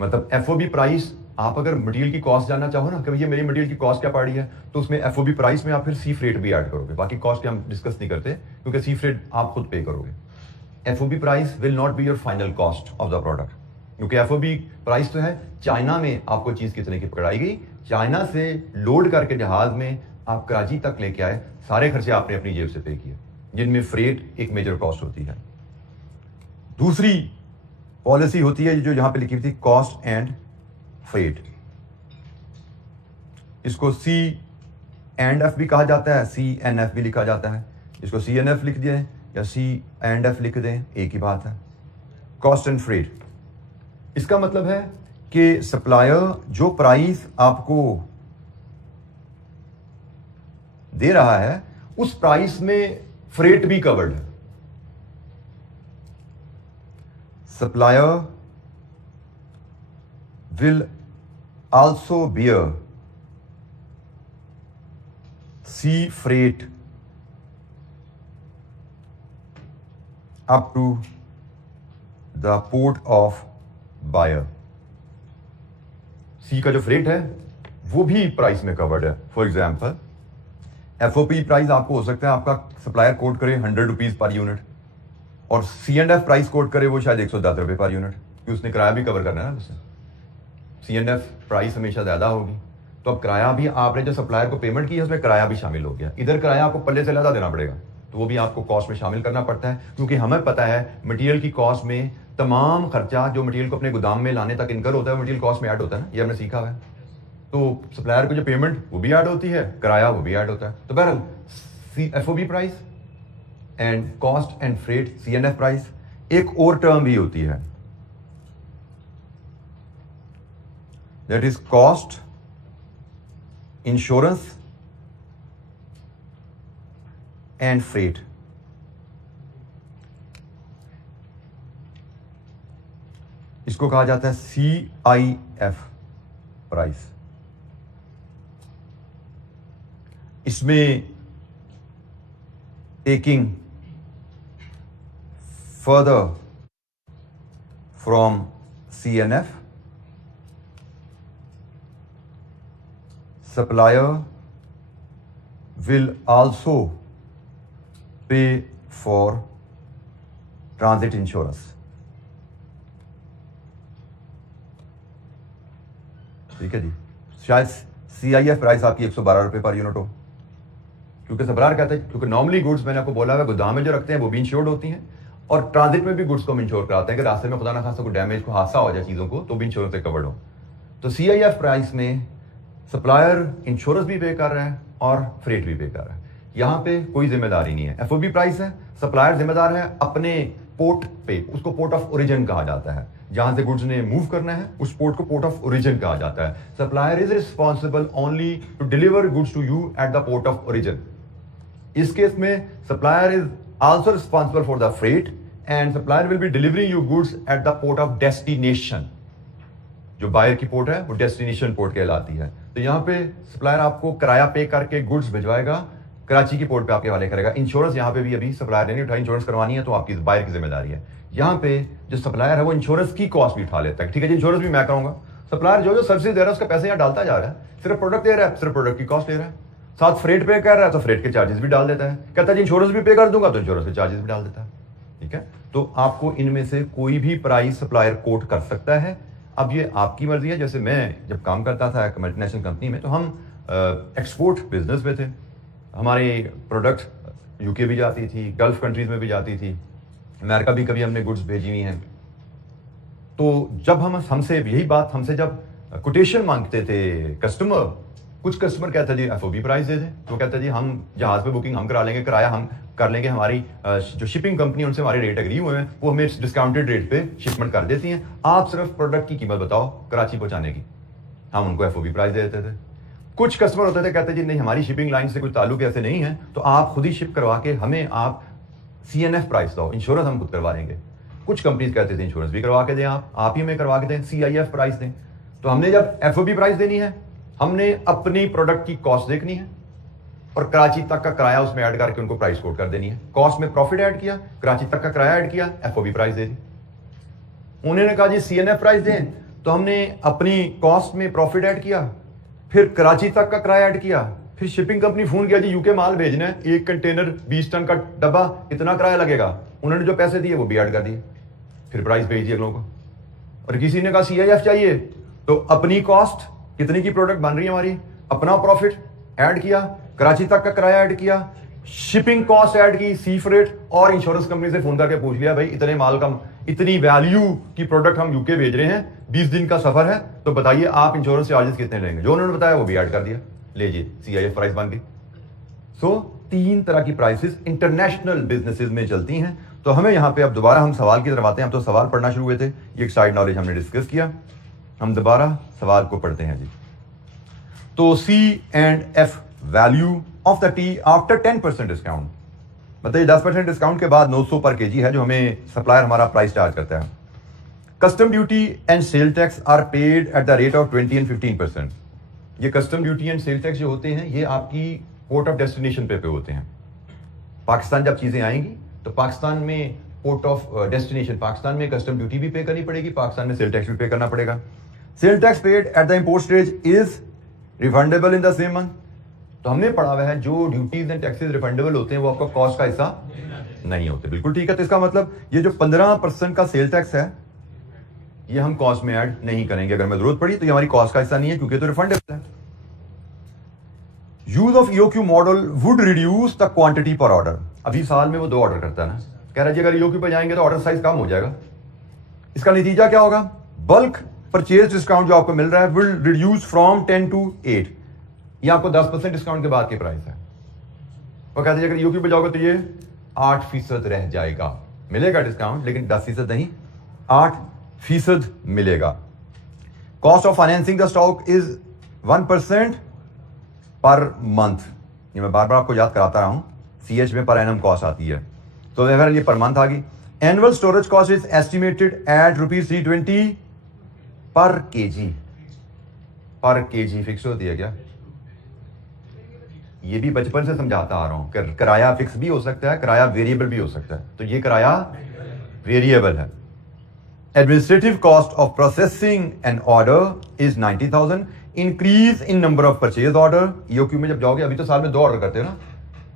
मतलब FOB प्राइस, आप अगर मटेरियल की कॉस्ट जानना चाहो ना कि भैया मेरी मटेरियल की कॉस्ट क्या पड़ी है, तो उसमें FOB प्राइस में आप फिर सी फ्रेट भी ऐड करोगे। बाकी कॉस्ट के हम डिस्कस नहीं करते क्योंकि सी फ्रेट आप खुद पे करोगे। FOB price will not be your final cost of the product, क्योंकि FOB प्राइस तो है चाइना में आपको चीज कितने की पकड़ाई गई, चाइना से लोड करके जहाज में आप कराची तक लेके आए, सारे खर्चे आपने अपनी जेब से पे किए, जिनमें फ्रेट एक मेजर कॉस्ट होती है। दूसरी पॉलिसी होती है जो यहां पे लिखी थी, कॉस्ट एंड फ्रेट। इसको C&F भी कहा जाता है, CNF भी लिखा जाता है। इसको CNF लिख दें या C&F लिख दें, एक ही बात है, कॉस्ट एंड फ्रेट। इसका मतलब है कि सप्लायर जो प्राइस आपको दे रहा है उस प्राइस में फ्रेट भी कवर्ड है। Supplier will also bear sea freight up to the port of buyer. Sea का जो फ्रेट है वो भी प्राइस में कवर्ड है। फॉर एग्जाम्पल FOB प्राइस आपको हो सकता है आपका सप्लायर कोट करे 100 रुपीज पर यूनिट, और C&F प्राइस कोट करे वो शायद 110 रुपए पर यूनिट, क्योंकि उसने किराया भी कवर करना है ना उससे। C&F प्राइस हमेशा ज्यादा होगी, तो अब किराया भी आपने जो सप्लायर को पेमेंट की है उसमें किराया भी शामिल हो गया। इधर किराया आपको पल्ले से ज्यादा देना पड़ेगा, तो वो भी आपको कॉस्ट में शामिल करना पड़ता है, क्योंकि हमें पता है मटेरियल की कॉस्ट में तमाम खर्चा जो मटेरियल को अपने गोदाम में लाने तक इनकर होता है मटेरियल कॉस्ट में ऐड होता है ना, ये हमने सीखा हुआ है। तो सप्लायर को जो पेमेंट वो भी ऐड होती है, किराया वो भी ऐड होता है। तो बहरहाल FOB price and cost and freight, C&F price. एक और टर्म भी होती है, that is cost insurance and freight. इसको कहा जाता है CIF प्राइस। इसमें taking further from C&F, supplier will also pay for transit insurance। ठीक है जी। शायद CIF प्राइस आपकी 112 रुपए पर यूनिट हो, क्योंकि सप्लायर कहते हैं, क्योंकि नॉर्मली गुड्स मैंने आपको बोला है गोदाम में जो रखते हैं वो भी इंश्योर्ड होती हैं, और ट्रांजिट में भी गुड्स को हम इंश्योर कराते हैं कि रास्ते में खुदा ना खासा कोई डैमेज को हादसा हो जाए चीज़ों को, तो भी इंश्योरेंस से कवर्ड हो। तो CIF प्राइस में सप्लायर इंश्योरेंस भी पे कर रहा है और फ्रेट भी पे कर रहा है। यहाँ पे कोई जिम्मेदारी नहीं है। FOB प्राइस है, सप्लायर जिम्मेदार है अपने पोर्ट पे, उसको पोर्ट ऑफ ओरिजिन कहा जाता है, जहां से गुड्स ने मूव करना है उस पोर्ट को पोर्ट ऑफ ओरिजिन कहा जाता है। Supplier is responsible only to deliver goods to you at the port of origin. इस केस में supplier is also responsible for the freight and supplier will be delivering you goods at the port of destination. जो buyer की port है वो destination port कहलाती है। तो यहाँ पे सप्लायर आपको किराया पे करके गुड्स भिजवाएगा, कराची की पोर्ट पे आपके हवाले करेगा। इंश्योरेंस यहाँ पे भी अभी सप्लायर ने नहीं उठाई, इंश्योरेंस करवानी है तो आपकी बायर की जिम्मेदारी है। यहाँ पे जो सप्लायर है वो इंश्योरेंस की कॉस्ट भी उठा लेता है। ठीक है जी, इंश्योरेंस भी मैं कराऊंगा, सप्लायर जो जो सर्विस दे रहा है उसका पैसे यहाँ डालता जा रहा है, सिर्फ प्रोडक्ट दे रहा है, सिर्फ प्रोडक्ट की कॉस्ट ले रहा है, साथ फ्रेट पे कर रहा है तो फ्रेट के चार्जेस भी डाल देता है, कहता है जी इंश्योरेंस भी पे कर दूंगा तो इंश्योरेंस के चार्जेस भी डाल देता है। ठीक है, तो आपको इनमें से कोई भी प्राइस सप्लायर कोट कर सकता है। अब ये आपकी मर्जी है। जैसे मैं जब काम करता था एक मल्टीनेशनल कंपनी में, तो हम एक्सपोर्ट बिजनेस में थे, हमारे प्रोडक्ट यूके भी जाती थी, गल्फ कंट्रीज में भी जाती थी, अमेरिका भी कभी हमने गुड्स भेजी हुई हैं। तो जब हमसे यही बात हमसे जब कोटेशन मांगते थे कस्टमर, कुछ कस्टमर कहता जी एफओबी प्राइस दे दें, तो कहता जी हम जहाज पे बुकिंग हम करा लेंगे, किराया हम कर लेंगे, हमारी जो शिपिंग कंपनी उनसे हमारे रेट एग्री हुए हैं, वो हमें डिस्काउंटेड रेट पे शिपमेंट कर देती हैं, आप सिर्फ प्रोडक्ट की कीमत बताओ कराची पहुंचाने की, हम उनको एफओबी प्राइस दे देते थे। कुछ कस्टमर होते थे कहते जी नहीं हमारी शिपिंग लाइन से कोई ताल्लुक ऐसे नहीं है, तो आप खुद ही शिप करवा के हमें आप CNF प्राइस दो, इंश्योरेंस हम खुद करवा लेंगे। कुछ कंपनीज कहते थे इंश्योरेंस भी करवा के दें, आप ही हमें करवा के दें, CIF प्राइस दें। तो हमने जब FOB प्राइस देनी है, हमने अपनी प्रोडक्ट की कॉस्ट देखनी है और कराची तक का किराया उसमें ऐड करके उनको प्राइस कोड कर देनी है। कॉस्ट में प्रॉफिट ऐड किया, कराची तक का किराया ऐड किया, FOB प्राइस दे दी। उन्होंने कहा जी CNF प्राइस दें, तो हमने अपनी कॉस्ट में प्रॉफिट ऐड किया, फिर कराची तक का किराया ऐड किया, फिर शिपिंग कंपनी फोन किया जी यूके माल भेजना है, 1 कंटेनर 20 टन का डब्बा कितना किराया लगेगा, उन्होंने जो पैसे दिए वो भी ऐड कर दिए, फिर प्राइस भेज दिया लोगों को। और किसी ने कहा CIF चाहिए, तो अपनी कॉस्ट कितनी की प्रोडक्ट बन रही है हमारी, अपना प्रॉफिट ऐड किया, कराची तक का किराया ऐड किया, शिपिंग कॉस्ट ऐड की, सी फ्रेट, और इंश्योरेंस कंपनी से फोन करके पूछ लिया भाई इतने माल का इतनी वैल्यू की प्रोडक्ट हम यूके भेज रहे हैं, 20 दिन का सफर है, तो बताइए आप इंश्योरेंस चार्जेस कितने लेंगे। जो उन्होंने बताया वो भी ऐड कर दिया, लीजिए CIF प्राइस बन गई। सो 3 तरह की प्राइसेस इंटरनेशनल बिजनेसेस में चलती हैं। तो हमें यहां पे अब दोबारा हम सवाल की तरफ आते हैं। हम तो सवाल पढ़ना शुरू हुए थे, ये एक साइड नॉलेज हमने डिस्कस किया, हम दोबारा सवाल को पढ़ते हैं जी। तो C&F value of the T after 10% discount, मतलब 10% डिस्काउंट के बाद 900 पर केजी है जो हमें सप्लायर हमारा प्राइस चार्ज करता है। Custom duty and sale tax are paid at the rate of 20 and 15%। ये custom duty and sale tax जो होते हैं ये आपकी पोर्ट ऑफ डेस्टिनेशन पे होते हैं। पाकिस्तान जब चीजें आएंगी तो पाकिस्तान में पोर्ट ऑफ डेस्टिनेशन, पाकिस्तान में कस्टम ड्यूटी भी पे करनी पड़ेगी, पाकिस्तान में सेल टैक्स भी पे करना पड़ेगा। Sale tax paid at the import stage is refundable in the same month. तो हमने पढ़ा हुआ है जो ड्यूटीज एंड टैक्सेस रिफंडेबल होते हैं वो आपका कॉस्ट का हिस्सा नहीं होते। बिल्कुल ठीक है। तो इसका मतलब ये जो 15% का सेल टैक्स है ये हम कॉस्ट में ऐड नहीं करेंगे, अगर हमें जरूरत पड़ी तो ये हमारी कॉस्ट का हिस्सा नहीं है क्योंकि तो रिफंडेबल है। Use of EOQ model would reduce the quantity पर ऑर्डर। अभी साल में वो 2 ऑर्डर करता है ना, कह रहा है जी अगर EOQ पे जाएंगे तो ऑर्डर साइज कम हो जाएगा। इसका नतीजा क्या होगा, बल्क परचेज डिस्काउंट जो आपको मिल रहा है विल रिड्यूस फ्रॉम 10 to 8। ये आपको 10% डिस्काउंट के बाद की प्राइस है। वो कहते हैं अगर EOQ पे जाओगे तो ये 8% रह जाएगा, मिलेगा डिस्काउंट लेकिन 10% नहीं 8% मिलेगा। Cost of financing the stock is 1% पर मंथ। ये मैं बार बार आपको याद कराता रहा हूं, CH में पर एनम कॉस्ट आती है, तो अगर ये पर मंथ आ गई। Annual storage cost is estimated at ₹320 पर केजी। पर केजी फिक्स होती है क्या? ये भी बचपन से समझाता आ रहा हूं, किराया फिक्स भी हो सकता है, किराया वेरिएबल भी हो सकता है, तो ये किराया वेरिएबल है। Administrative cost of processing an order is 90,000। Increase in number of purchase order. EOQ में जब जाओगे, अभी तो साल में 2 ऑर्डर करते हो ना,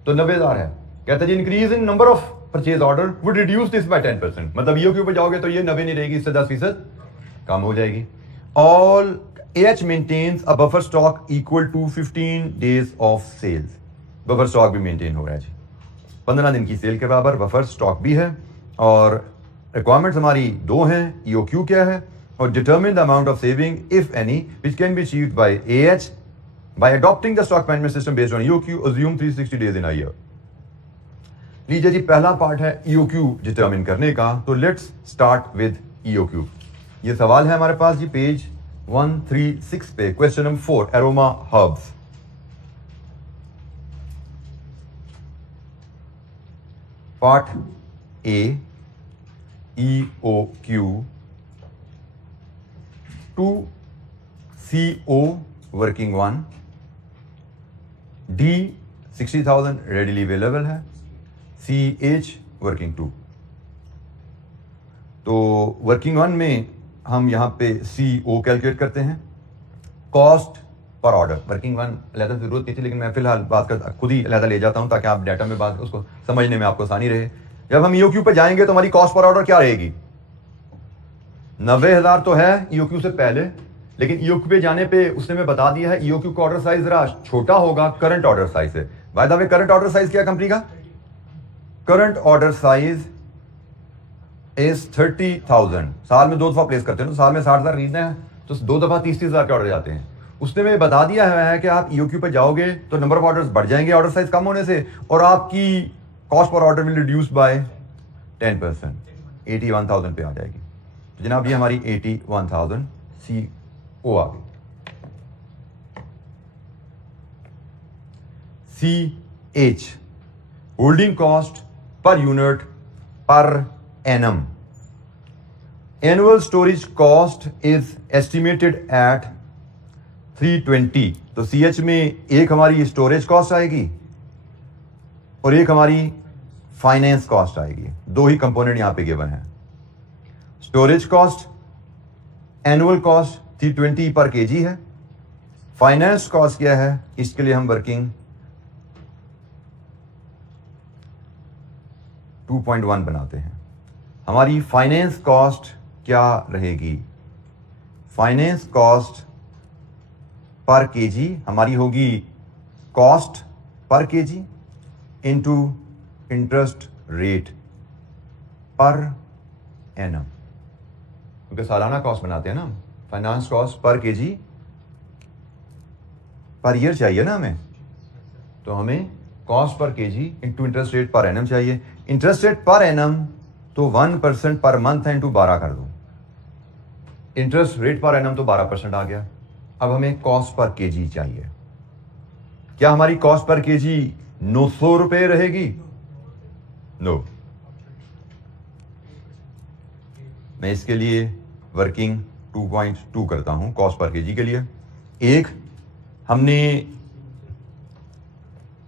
तो 90,000 है। कहते हैं जी increase in number of purchase order would reduce this by 10%। मतलब EOQ पे जाओगे तो ये 90 नहीं रहेगी, इससे 10% कम हो जाएगी। All AH maintains a buffer stock equal to 15 days of sales. Buffer stock भी मेंटेन हो रहा है जी, 15 दिन की सेल के बराबर बफर स्टॉक भी है। और रिक्वायरमेंट्स हमारी 2 हैं, EOQ क्या है, और determine the amount of saving if any which can be achieved by AH bye adopting the stock management system based on EOQ, assume 360 days in a year. लीजिए जी, पहला पार्ट है EOQ डिटरमिन करने का, तो let's start with EOQ। ये सवाल है हमारे पास जी पेज 136 पे, question number 4, aroma herbs. Part A EOQ to CO working 1, D 60,000 readily available है, CH वर्किंग 2। तो वर्किंग 1 में हम यहाँ पे CO कैलकुलेट करते हैं, cost per order. Working one अलहदा जरूरत नहीं थी, लेकिन मैं फिलहाल बात कर खुद ही अलहदा ले जाता हूँ ताकि आप डाटा में बात उसको समझने में आपको आसानी रहे। जब हम EOQ पे जाएंगे तो हमारी कॉस्ट पर ऑर्डर क्या रहेगी? 90,000 तो है EOQ से पहले, लेकिन EOQ पे जाने पे उसने हमें बता दिया है EOQ का ऑर्डर साइज जरा छोटा होगा करंट ऑर्डर साइज से। By the way current order size क्या कंपनी का? Current order size is 30,000। साल में 2 दफा प्लेस करते हैं, तो साल में 60,000 खरीदना है तो 2 दफा 30,000 के ऑर्डर जाते हैं। उसने हमें बता दिया है कि आप EOQ पर जाओगे तो नंबर ऑफ ऑर्डर्स बढ़ जाएंगे ऑर्डर साइज कम होने से, और आपकी cost per order will reduce by 10%, 81,000 पे आ जाएगी। तो जनाब ये हमारी 81,000 CO आ गई। CH holding cost per unit per annum. Annual storage cost is estimated at 320। तो CH में एक हमारी स्टोरेज कॉस्ट आएगी और एक हमारी फाइनेंस कॉस्ट आएगी। 2 ही कंपोनेंट यहां पे गिवन है। स्टोरेज कॉस्ट एनुअल कॉस्ट 320 पर केजी है। फाइनेंस कॉस्ट क्या है? इसके लिए हम वर्किंग 2.1 बनाते हैं। हमारी फाइनेंस कॉस्ट क्या रहेगी? फाइनेंस कॉस्ट पर केजी हमारी होगी cost per KG into interest rate per annum, क्योंकि सालाना कॉस्ट बनाते हैं ना। Finance cost per KG per year चाहिए ना हमें, तो हमें cost per KG into interest rate per annum चाहिए। इंटरेस्ट रेट पर एनम तो 1% पर मंथ है, इंटू 12 कर दो। इंटरेस्ट रेट पर एनम तो 12% आ गया। अब हमें कॉस्ट पर केजी चाहिए। क्या हमारी कॉस्ट पर केजी 900 रुपए रहेगी? नो। मैं इसके लिए वर्किंग 2.2 करता हूं कॉस्ट पर केजी के लिए। एक हमने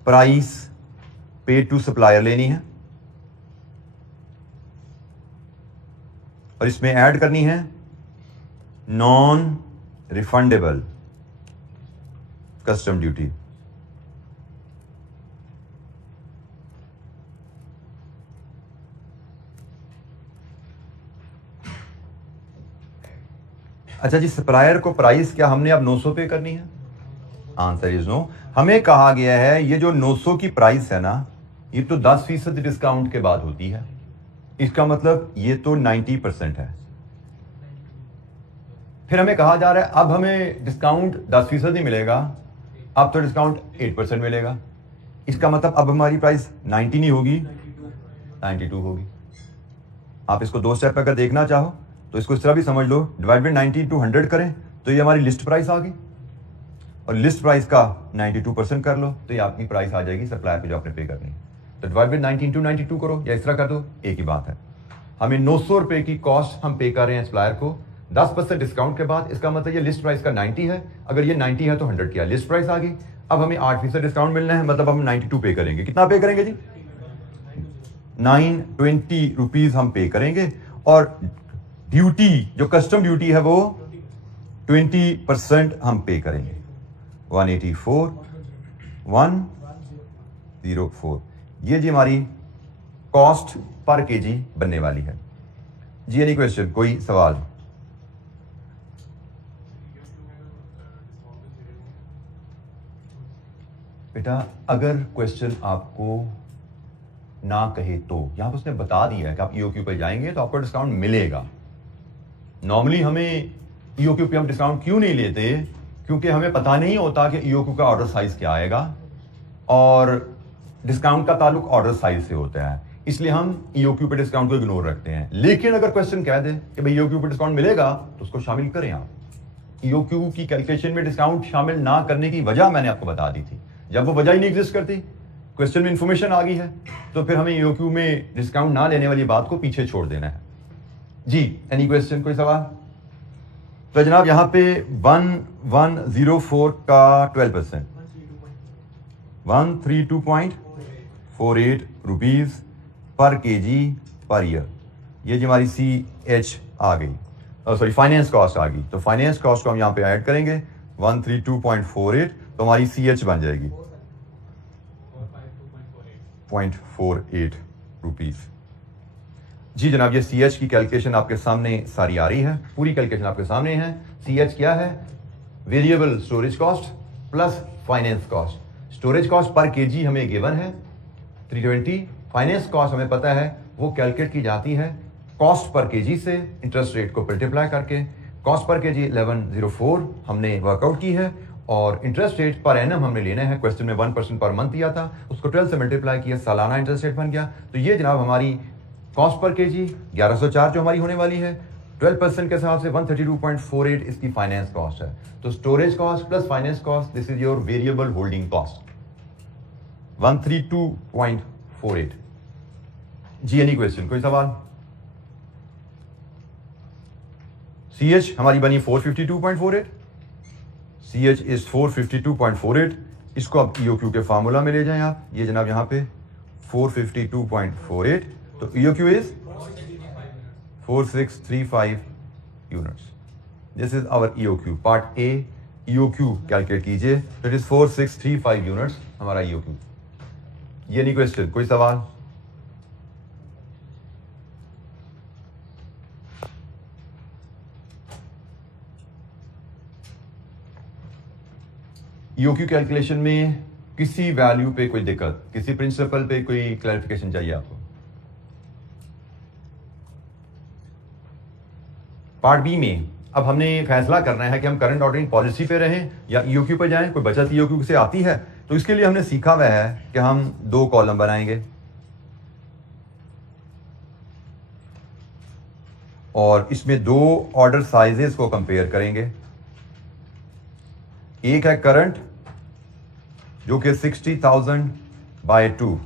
प्राइस पेड टू सप्लायर लेनी है और इसमें ऐड करनी है नॉन रिफंडेबल कस्टम ड्यूटी। अच्छा जी, सप्लायर को प्राइस क्या हमने अब 900 पे करनी है? Answer is no. हमें कहा गया है ये जो 900 की प्राइस है ना, ये तो 10% डिस्काउंट के बाद होती है। इसका मतलब ये तो 90% है। फिर हमें कहा जा रहा है अब हमें डिस्काउंट 10% ही मिलेगा, अब तो डिस्काउंट 8% मिलेगा। इसका मतलब अब हमारी प्राइस 90 नहीं होगी, 92 होगी। आप इसको 2 स्टेप अगर देखना चाहो तो इसको इस तरह भी समझ लो, डिवाइड बाय 90 into 100 करें तो ये हमारी लिस्ट प्राइस आ गई, और लिस्ट प्राइस का 92% कर लो तो ये आपकी प्राइस आ जाएगी सप्लायर पे जो आपने पे करनी है। तो डिवाइड बाय 90 into 92 करो या इस तरह कर दो, एक ही बात है। हमें 900 रुपए की कॉस्ट हम पे कर रहे हैं सप्लायर को 10% डिस्काउंट के बाद। इसका मतलब ये लिस्ट प्राइस का 90 है, अगर ये 90 है तो 100 किया, लिस्ट प्राइस आ गई। अब हमें 8% डिस्काउंट मिलना है, मतलब हम 92 पे करेंगे। कितना पे करेंगे जी? 920 रुपीज हम पे करेंगे, और ड्यूटी जो कस्टम ड्यूटी है वो 20% हम पे करेंगे। 184,104 ये जी हमारी कॉस्ट पर केजी बनने वाली है जी। एनी क्वेश्चन, कोई सवाल? बेटा अगर क्वेश्चन आपको ना कहे तो यहां पर उसने बता दिया है कि आप EOQ पे जाएंगे तो आपको डिस्काउंट मिलेगा। नॉर्मली हमें EOQ पे हम डिस्काउंट क्यों नहीं लेते? क्योंकि हमें पता नहीं होता कि EOQ का ऑर्डर साइज क्या आएगा, और डिस्काउंट का ताल्लुक ऑर्डर साइज से होता है, इसलिए हम EOQ पे डिस्काउंट को इग्नोर रखते हैं। लेकिन अगर क्वेश्चन कह दे कि भाई EOQ पे डिस्काउंट मिलेगा तो उसको शामिल करें आप। EOQ की कैलकुलेशन में डिस्काउंट शामिल ना करने की वजह मैंने आपको बता दी थी। जब वो वजह ही नहीं एग्जिस्ट करती, क्वेश्चन में इंफॉर्मेशन आ गई है, तो फिर हमें EOQ में डिस्काउंट ना लेने वाली बात को पीछे छोड़ देना है जी। एनी क्वेश्चन, कोई सवाल? तो जनाब यहां पे 1104 का 12%, 132.48 rupees per KG per year, ये जी हमारी CH आ गई। सॉरी फाइनेंस कॉस्ट आ गई, तो फाइनेंस कॉस्ट को हम यहाँ पे ऐड करेंगे 132.48, तो हमारी CH बन जाएगी 0.48 रुपीज़। जी जनाब, ये CH की कैलकुलेशन आपके सामने सारी आ रही है, पूरी कैलकुलेशन आपके सामने है। CH क्या है? Variable storage cost plus finance cost. Storage cost per KG हमें गिवन है 320, फाइनेंस कॉस्ट हमें पता है वो कैलकुलेट की जाती है कॉस्ट पर केजी से इंटरेस्ट रेट को मल्टीप्लाई करके। कॉस्ट पर केजी 1104 हमने वर्कआउट की है, और इंटरेस्ट रेट पर एनम हमने लेना है, क्वेश्चन में 1% पर मंथ दिया था, उसको 12 से मल्टीप्लाई किया, सालाना इंटरेस्ट रेट बन गया। तो ये जनाब हमारी कॉस्ट पर केजी 1104 जो हमारी होने वाली है, 12% के हिसाब से 132.48 इसकी फाइनेंस कॉस्ट है। तो storage cost plus finance cost, this is your variable holding cost 132.48। जी एनी क्वेश्चन, कोई सवाल? CH हमारी बनी 452.48, CH इज 452.48। इसको आप EOQ के फार्मूला में ले जाएं आप, ये जनाब यहाँ पे 452.48, तो EOQ is 4635 units. This is our EOQ। Part A EOQ calculate कीजिए, तो इट इज 4635 यूनिट्स हमारा EOQ। ये नहीं क्वेश्चन, कोई सवाल? EOQ कैलकुलेशन में किसी वैल्यू पे कोई दिक्कत, किसी प्रिंसिपल पे कोई क्लैरिफिकेशन चाहिए आपको? पार्ट बी में अब हमने फैसला करना है कि हम करंट ऑर्डरिंग पॉलिसी पे रहें या EOQ पे जाएं। कोई बचत EOQ से आती है, तो इसके लिए हमने सीखा हुआ है कि हम 2 कॉलम बनाएंगे और इसमें 2 ऑर्डर साइजेस को कंपेयर करेंगे। एक है करंट जो कि 60,000 बाय 2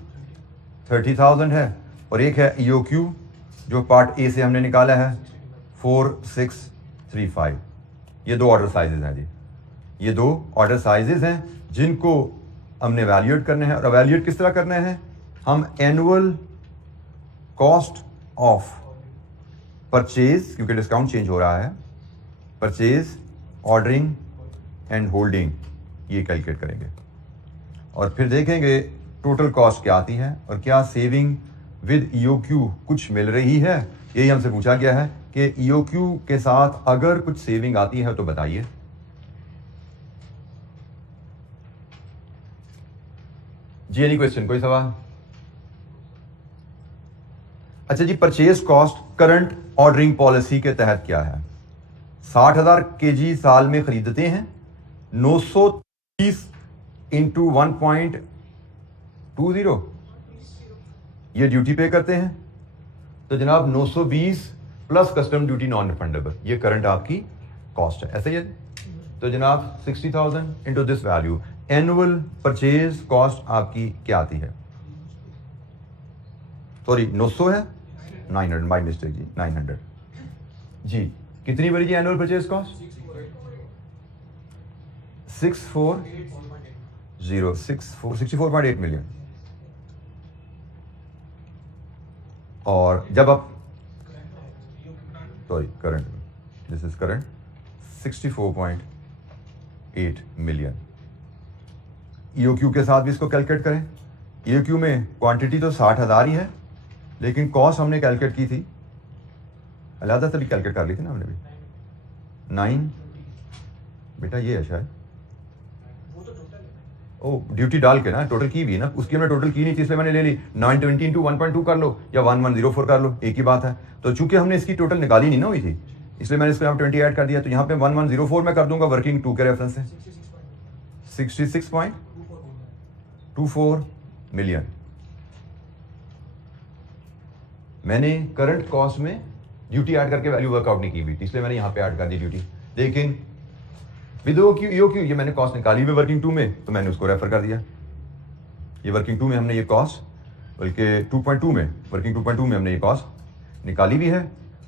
30,000 है, और एक है EOQ जो पार्ट ए से हमने निकाला है 4635। ये 2 ऑर्डर साइजेस हैं जी, ये 2 ऑर्डर साइजेस हैं जिनको हमने वैल्यूएट करने हैं। और वैल्यूएट किस तरह करना है? हम एनुअल कॉस्ट ऑफ परचेज, क्योंकि डिस्काउंट चेंज हो रहा है, परचेज, ऑर्डरिंग एंड होल्डिंग, ये कैलकुलेट करेंगे और फिर देखेंगे टोटल कॉस्ट क्या आती है और क्या सेविंग विद EOQ कुछ मिल रही है। यही हमसे पूछा गया है कि EOQ के साथ अगर कुछ सेविंग आती है तो बताइए। जी एनी क्वेश्चन, कोई सवाल? अच्छा जी, purchase cost current ordering policy के तहत क्या है? 60,000 केजी साल में खरीदते हैं, 930 इंटू 1.20 ये ड्यूटी पे करते हैं, तो जनाब 920 plus custom duty non refundable, ये करंट आपकी कॉस्ट है। ऐसा ही है, तो जनाब 60,000 into this value, annual purchase cost आपकी क्या आती है? सॉरी 900 है, 900 बाई मिस्टेक जी, 900 जी। कितनी बड़ी जी एनुअल परचेज कॉस्ट? 64.8 मिलियन। और जब आप sorry current, this is current 64.8 million. EOQ के साथ भी इसको कैलकुलेट करें। EOQ में क्वांटिटी तो 60,000 ही है, लेकिन कॉस्ट हमने कैलकुलेट की थी, अलहदा से भी कैलकुलेट कर ली थी ना हमने भी, 9 बेटा ये है शायद, ओ ड्यूटी डाल के ना टोटल की भी ना, उसकी हमने टोटल की नहीं थी इसलिए मैंने ले ली। 920 इंटू 1.2 कर लो या 1104 कर लो, एक ही बात है। तो चूंकि हमने इसकी टोटल निकाली नहीं ना हुई थी, इसलिए मैंने इसको यहाँ 20 ऐड कर दिया, तो यहाँ पे 1104 में कर दूंगा वर्किंग 2 के रेफरेंस से 66.24 मिलियन। मैंने करंट कॉस्ट में ड्यूटी ऐड करके वैल्यू वर्कआउट नहीं की हुई थी, इसलिए मैंने यहाँ पे ऐड कर दी ड्यूटी। लेकिन विद EOQ ये मैंने कॉस्ट निकाली हुई वर्किंग 2 में, तो मैंने उसको रेफर कर दिया। ये वर्किंग 2 में हमने ये कॉस्ट, बल्कि 2.2 में, वर्किंग 2.2 में हमने ये कॉस्ट निकाली भी है,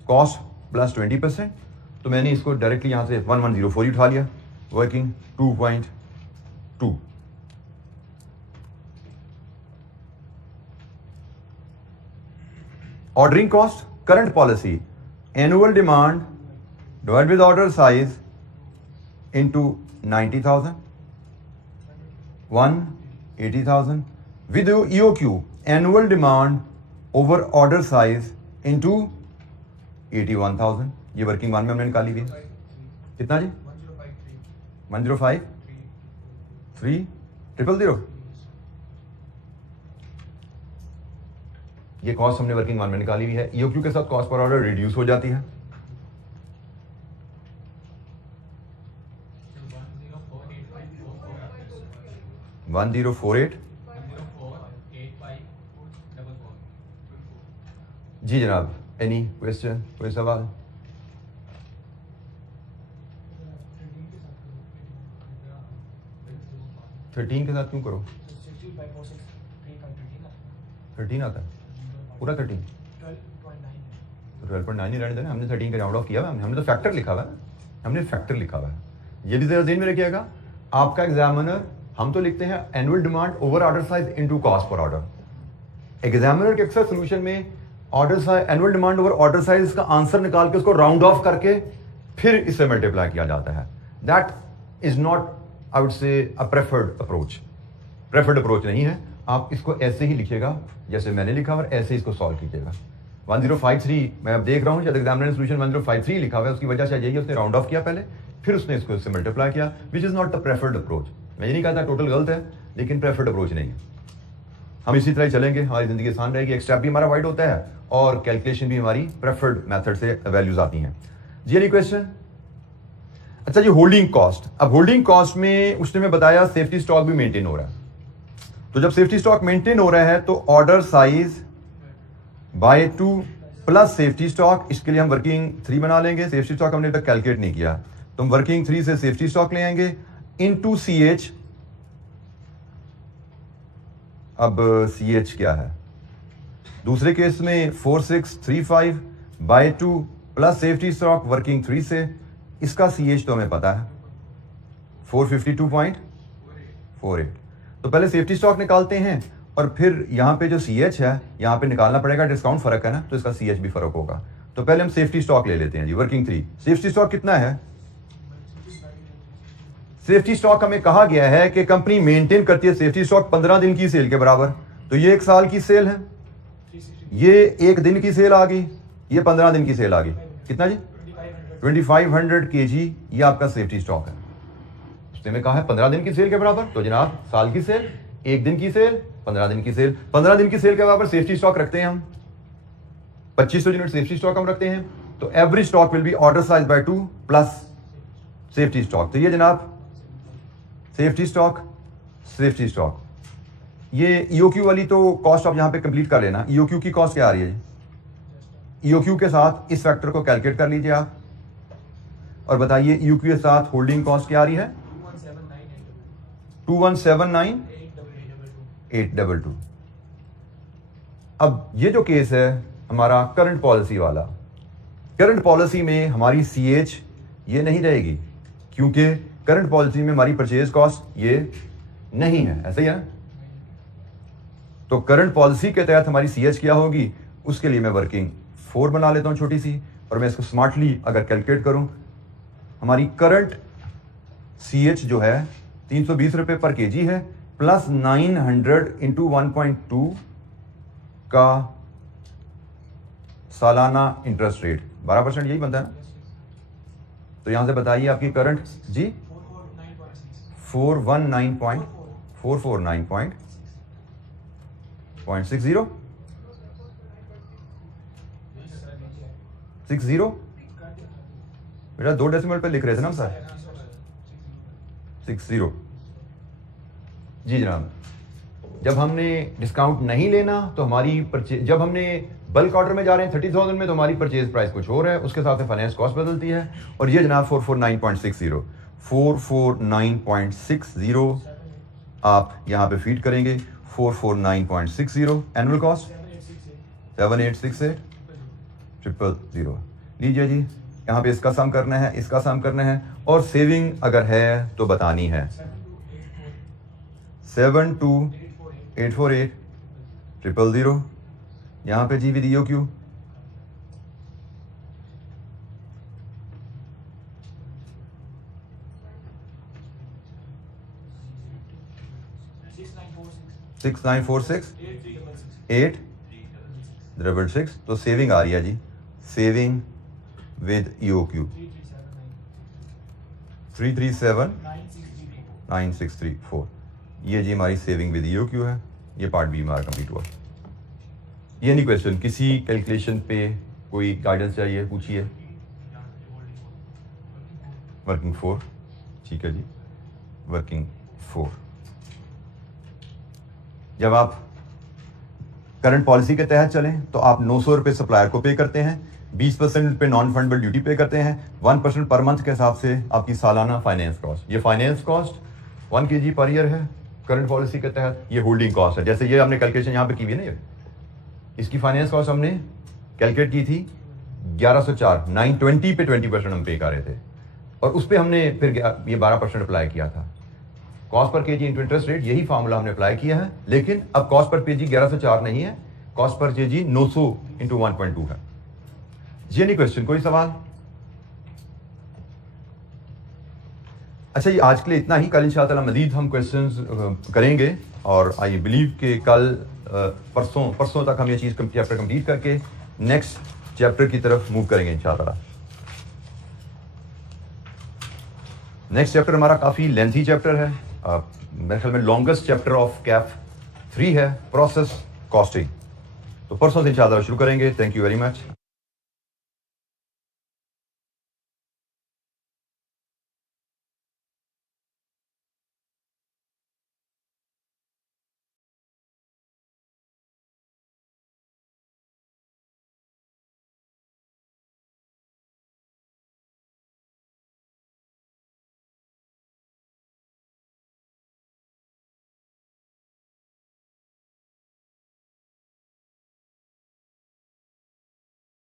कॉस्ट प्लस 20%, तो मैंने इसको डायरेक्टली यहाँ से 1104 ही उठा लिया, working 2.2। Ordering cost, current policy, annual demand divide with order size into 90,000, 180,000 with EOQ annual demand over order size into 81,000. ये वर्किंग वन में हमने निकाली हुई है। कितना जी? 1053 000। ये कॉस्ट हमने वर्किंग वन में निकाली हुई है। EOQ के साथ कॉस्ट पर ऑर्डर रिड्यूस हो जाती है। 1048 जी जनाब, एनी क्वेश्चन, कोई सवाल? थर्टीन के साथ क्यों करो? 13 आता है पूरा 13, 12.9 ही रहने देना। हमने 13 का राउंड ऑफ किया हुआ है, हमने तो फैक्टर लिखा हुआ है, हमने फैक्टर लिखा हुआ है। ये भी जरा ध्यान में रखिएगा, आपका एग्जामिनर, हम तो लिखते हैं annual demand over order size into cost per order. Examiner के अक्सर सोल्यूशन में order size, annual demand over order size का आंसर निकाल के उसको राउंड ऑफ करके फिर इससे मल्टीप्लाई किया जाता है। That is not, I would say, a preferred approach. Preferred approach नहीं है। आप इसको ऐसे ही लिखिएगा जैसे मैंने लिखा और ऐसे ही इसको सॉल्व कीजिएगा। 1053 मैं अब देख रहा हूँ जब एग्जामिनर ने सोल्यूशन 1053 लिखा हुआ है, उसकी वजह से यही उसने राउंड ऑफ किया पहले, फिर उसने इसको इससे मल्टीप्लाई किया, which is not the preferred approach. मैं ये नहीं कहता टोटल गलत है, लेकिन प्रेफर्ड अप्रोच नहीं है। हम इसी तरह ही चलेंगे, हमारी जिंदगी आसान रहेगी। एक स्टेप भी हमारा वाइड होता है और कैलकुलेशन भी हमारी प्रेफर्ड मेथड से वैल्यूज आती हैं। जी एनी क्वेश्चन? अच्छा जी, होल्डिंग कॉस्ट। अब होल्डिंग कॉस्ट में उसने मैं बताया सेफ्टी स्टॉक भी मेंटेन हो रहा है। तो जब सेफ्टी स्टॉक मेंटेन हो रहा है तो order size by 2 plus safety stock, इसके लिए हम वर्किंग 3 बना लेंगे। सेफ्टी स्टॉक हमने तक कैलकुलेट नहीं किया, तो हम वर्किंग 3 से सेफ्टी स्टॉक ले आएंगे इनटू CH। अब CH क्या है? दूसरे केस में 4635 by 2 plus safety stock working 3 से, इसका CH तो हमें पता है 452.48। तो पहले सेफ्टी स्टॉक निकालते हैं और फिर यहां पे जो CH है यहां पे निकालना पड़ेगा, डिस्काउंट फर्क है ना, तो इसका CH भी फर्क होगा। तो पहले हम सेफ्टी स्टॉक ले लेते हैं जी, वर्किंग 3। सेफ्टी स्टॉक कितना है? सेफ्टी स्टॉक हमें कहा गया है कि कंपनी मेंटेन करती है सेफ्टी स्टॉक 15 दिन की सेल के बराबर। तो ये 1 साल की सेल है, ये 1 दिन की सेल आ गई, ये 15 दिन की सेल आ गई। कितना जी? 2500 kg ये आपका सेफ्टी स्टॉक है। उसने में कहा है 15 दिन की सेल के बराबर, तो जनाब साल की सेल, 1 दिन की सेल, 15 दिन की सेल। 15 दिन की सेल के बराबर सेफ्टी स्टॉक रखते हैं हम, 2500 यूनिट सेफ्टी स्टॉक हम रखते हैं। तो average stock will be order size by 2 plus safety stock. तो ये जनाब सेफ्टी स्टॉक, सेफ्टी स्टॉक। ये EOQ वाली तो कॉस्ट आप यहां पे कंप्लीट कर लेना। EOQ की कॉस्ट क्या आ रही है? EOQ के साथ इस फैक्टर को कैलकुलेट कर लीजिए आप और बताइए EOQ के साथ होल्डिंग कॉस्ट क्या आ रही है? 2179,822। अब ये जो केस है हमारा करंट पॉलिसी वाला, करंट पॉलिसी में हमारी CH ये नहीं रहेगी, क्योंकि करंट पॉलिसी में हमारी परचेज कॉस्ट ये नहीं है, ऐसा ही है। तो करंट पॉलिसी के तहत हमारी CH क्या होगी, उसके लिए मैं वर्किंग 4 बना लेता हूं छोटी सी, और मैं इसको स्मार्टली अगर कैलकुलेट करूं, हमारी करंट CH जो है 320 रुपए पर kg है, प्लस 900 इंटू 1.2 का सालाना इंटरेस्ट रेट 12%, यही बनता है ना। तो यहां से बताइए आपकी करंट जी 449.60 बेटा 2 डेसिमल पे लिख रहे थे ना सर, 60 जी जनाब। जब हमने डिस्काउंट नहीं लेना तो हमारी परचेज, जब हमने बल्क ऑर्डर में जा रहे हैं 30,000 में, तो हमारी परचेज प्राइस कुछ और है, उसके साथ फाइनेंस कॉस्ट बदलती है। और ये जनाब 449.60 आप यहां पे फीड करेंगे। 449.60 एनुअल कॉस्ट 7868,000 लीजिए जी। यहां पे इसका सम करना है, इसका सम करना है, और सेविंग अगर है तो बतानी है। 72,848,000 यहां पे जी विद EOQ 6946 866। तो सेविंग आ रही है जी, सेविंग विद EOQ 3379634। ये जी हमारी सेविंग विद EOQ है। ये पार्ट बी हमारा कंप्लीट हुआ। ये नहीं क्वेश्चन, किसी कैलकुलेशन पे कोई गाइडेंस चाहिए पूछिए। वर्किंग 4, ठीक है जी, वर्किंग 4। जब आप करंट पॉलिसी के तहत चलें तो आप 900 रुपये सप्लायर को पे करते हैं, 20% पे नॉन फंडेबल ड्यूटी पे करते हैं, 1% पर मंथ के हिसाब से आपकी सालाना फाइनेंस कॉस्ट। ये finance cost 1 kg per year है करंट पॉलिसी के तहत। ये होल्डिंग कॉस्ट है, जैसे ये हमने कैलकुलेशन यहाँ पे की हुई है ना, ये इसकी फाइनेंस कॉस्ट हमने कैलकुलेट की थी 1104, 920 पे 20% हम पे कर रहे थे, और उस पर हमने फिर ये 12% अप्लाई किया था। Cost per KG into interest rate, यही फार्मूला हमने अप्लाई किया है, लेकिन अब कॉस्ट पर केजी 1104 नहीं है, कॉस्ट पर केजी 900 इंटू 1.2 है। ये नहीं क्वेश्चन, कोई सवाल? अच्छा, ये आज के लिए इतना ही। कल इंशाअल्लाह मजीद हम क्वेश्चंस करेंगे, और आई बिलीव कि कल परसों तक हम ये चीज़ चैप्टर कंप्लीट करके नेक्स्ट चैप्टर की तरफ मूव करेंगे इंशाअल्लाह। नेक्स्ट चैप्टर हमारा काफ़ी लेंथी चैप्टर है, मेरे ख्याल में लॉन्गेस्ट चैप्टर ऑफ कैफ 3 है, प्रोसेस कॉस्टिंग। तो परसों से इंशाअल्लाह शुरू करेंगे। Thank you very much.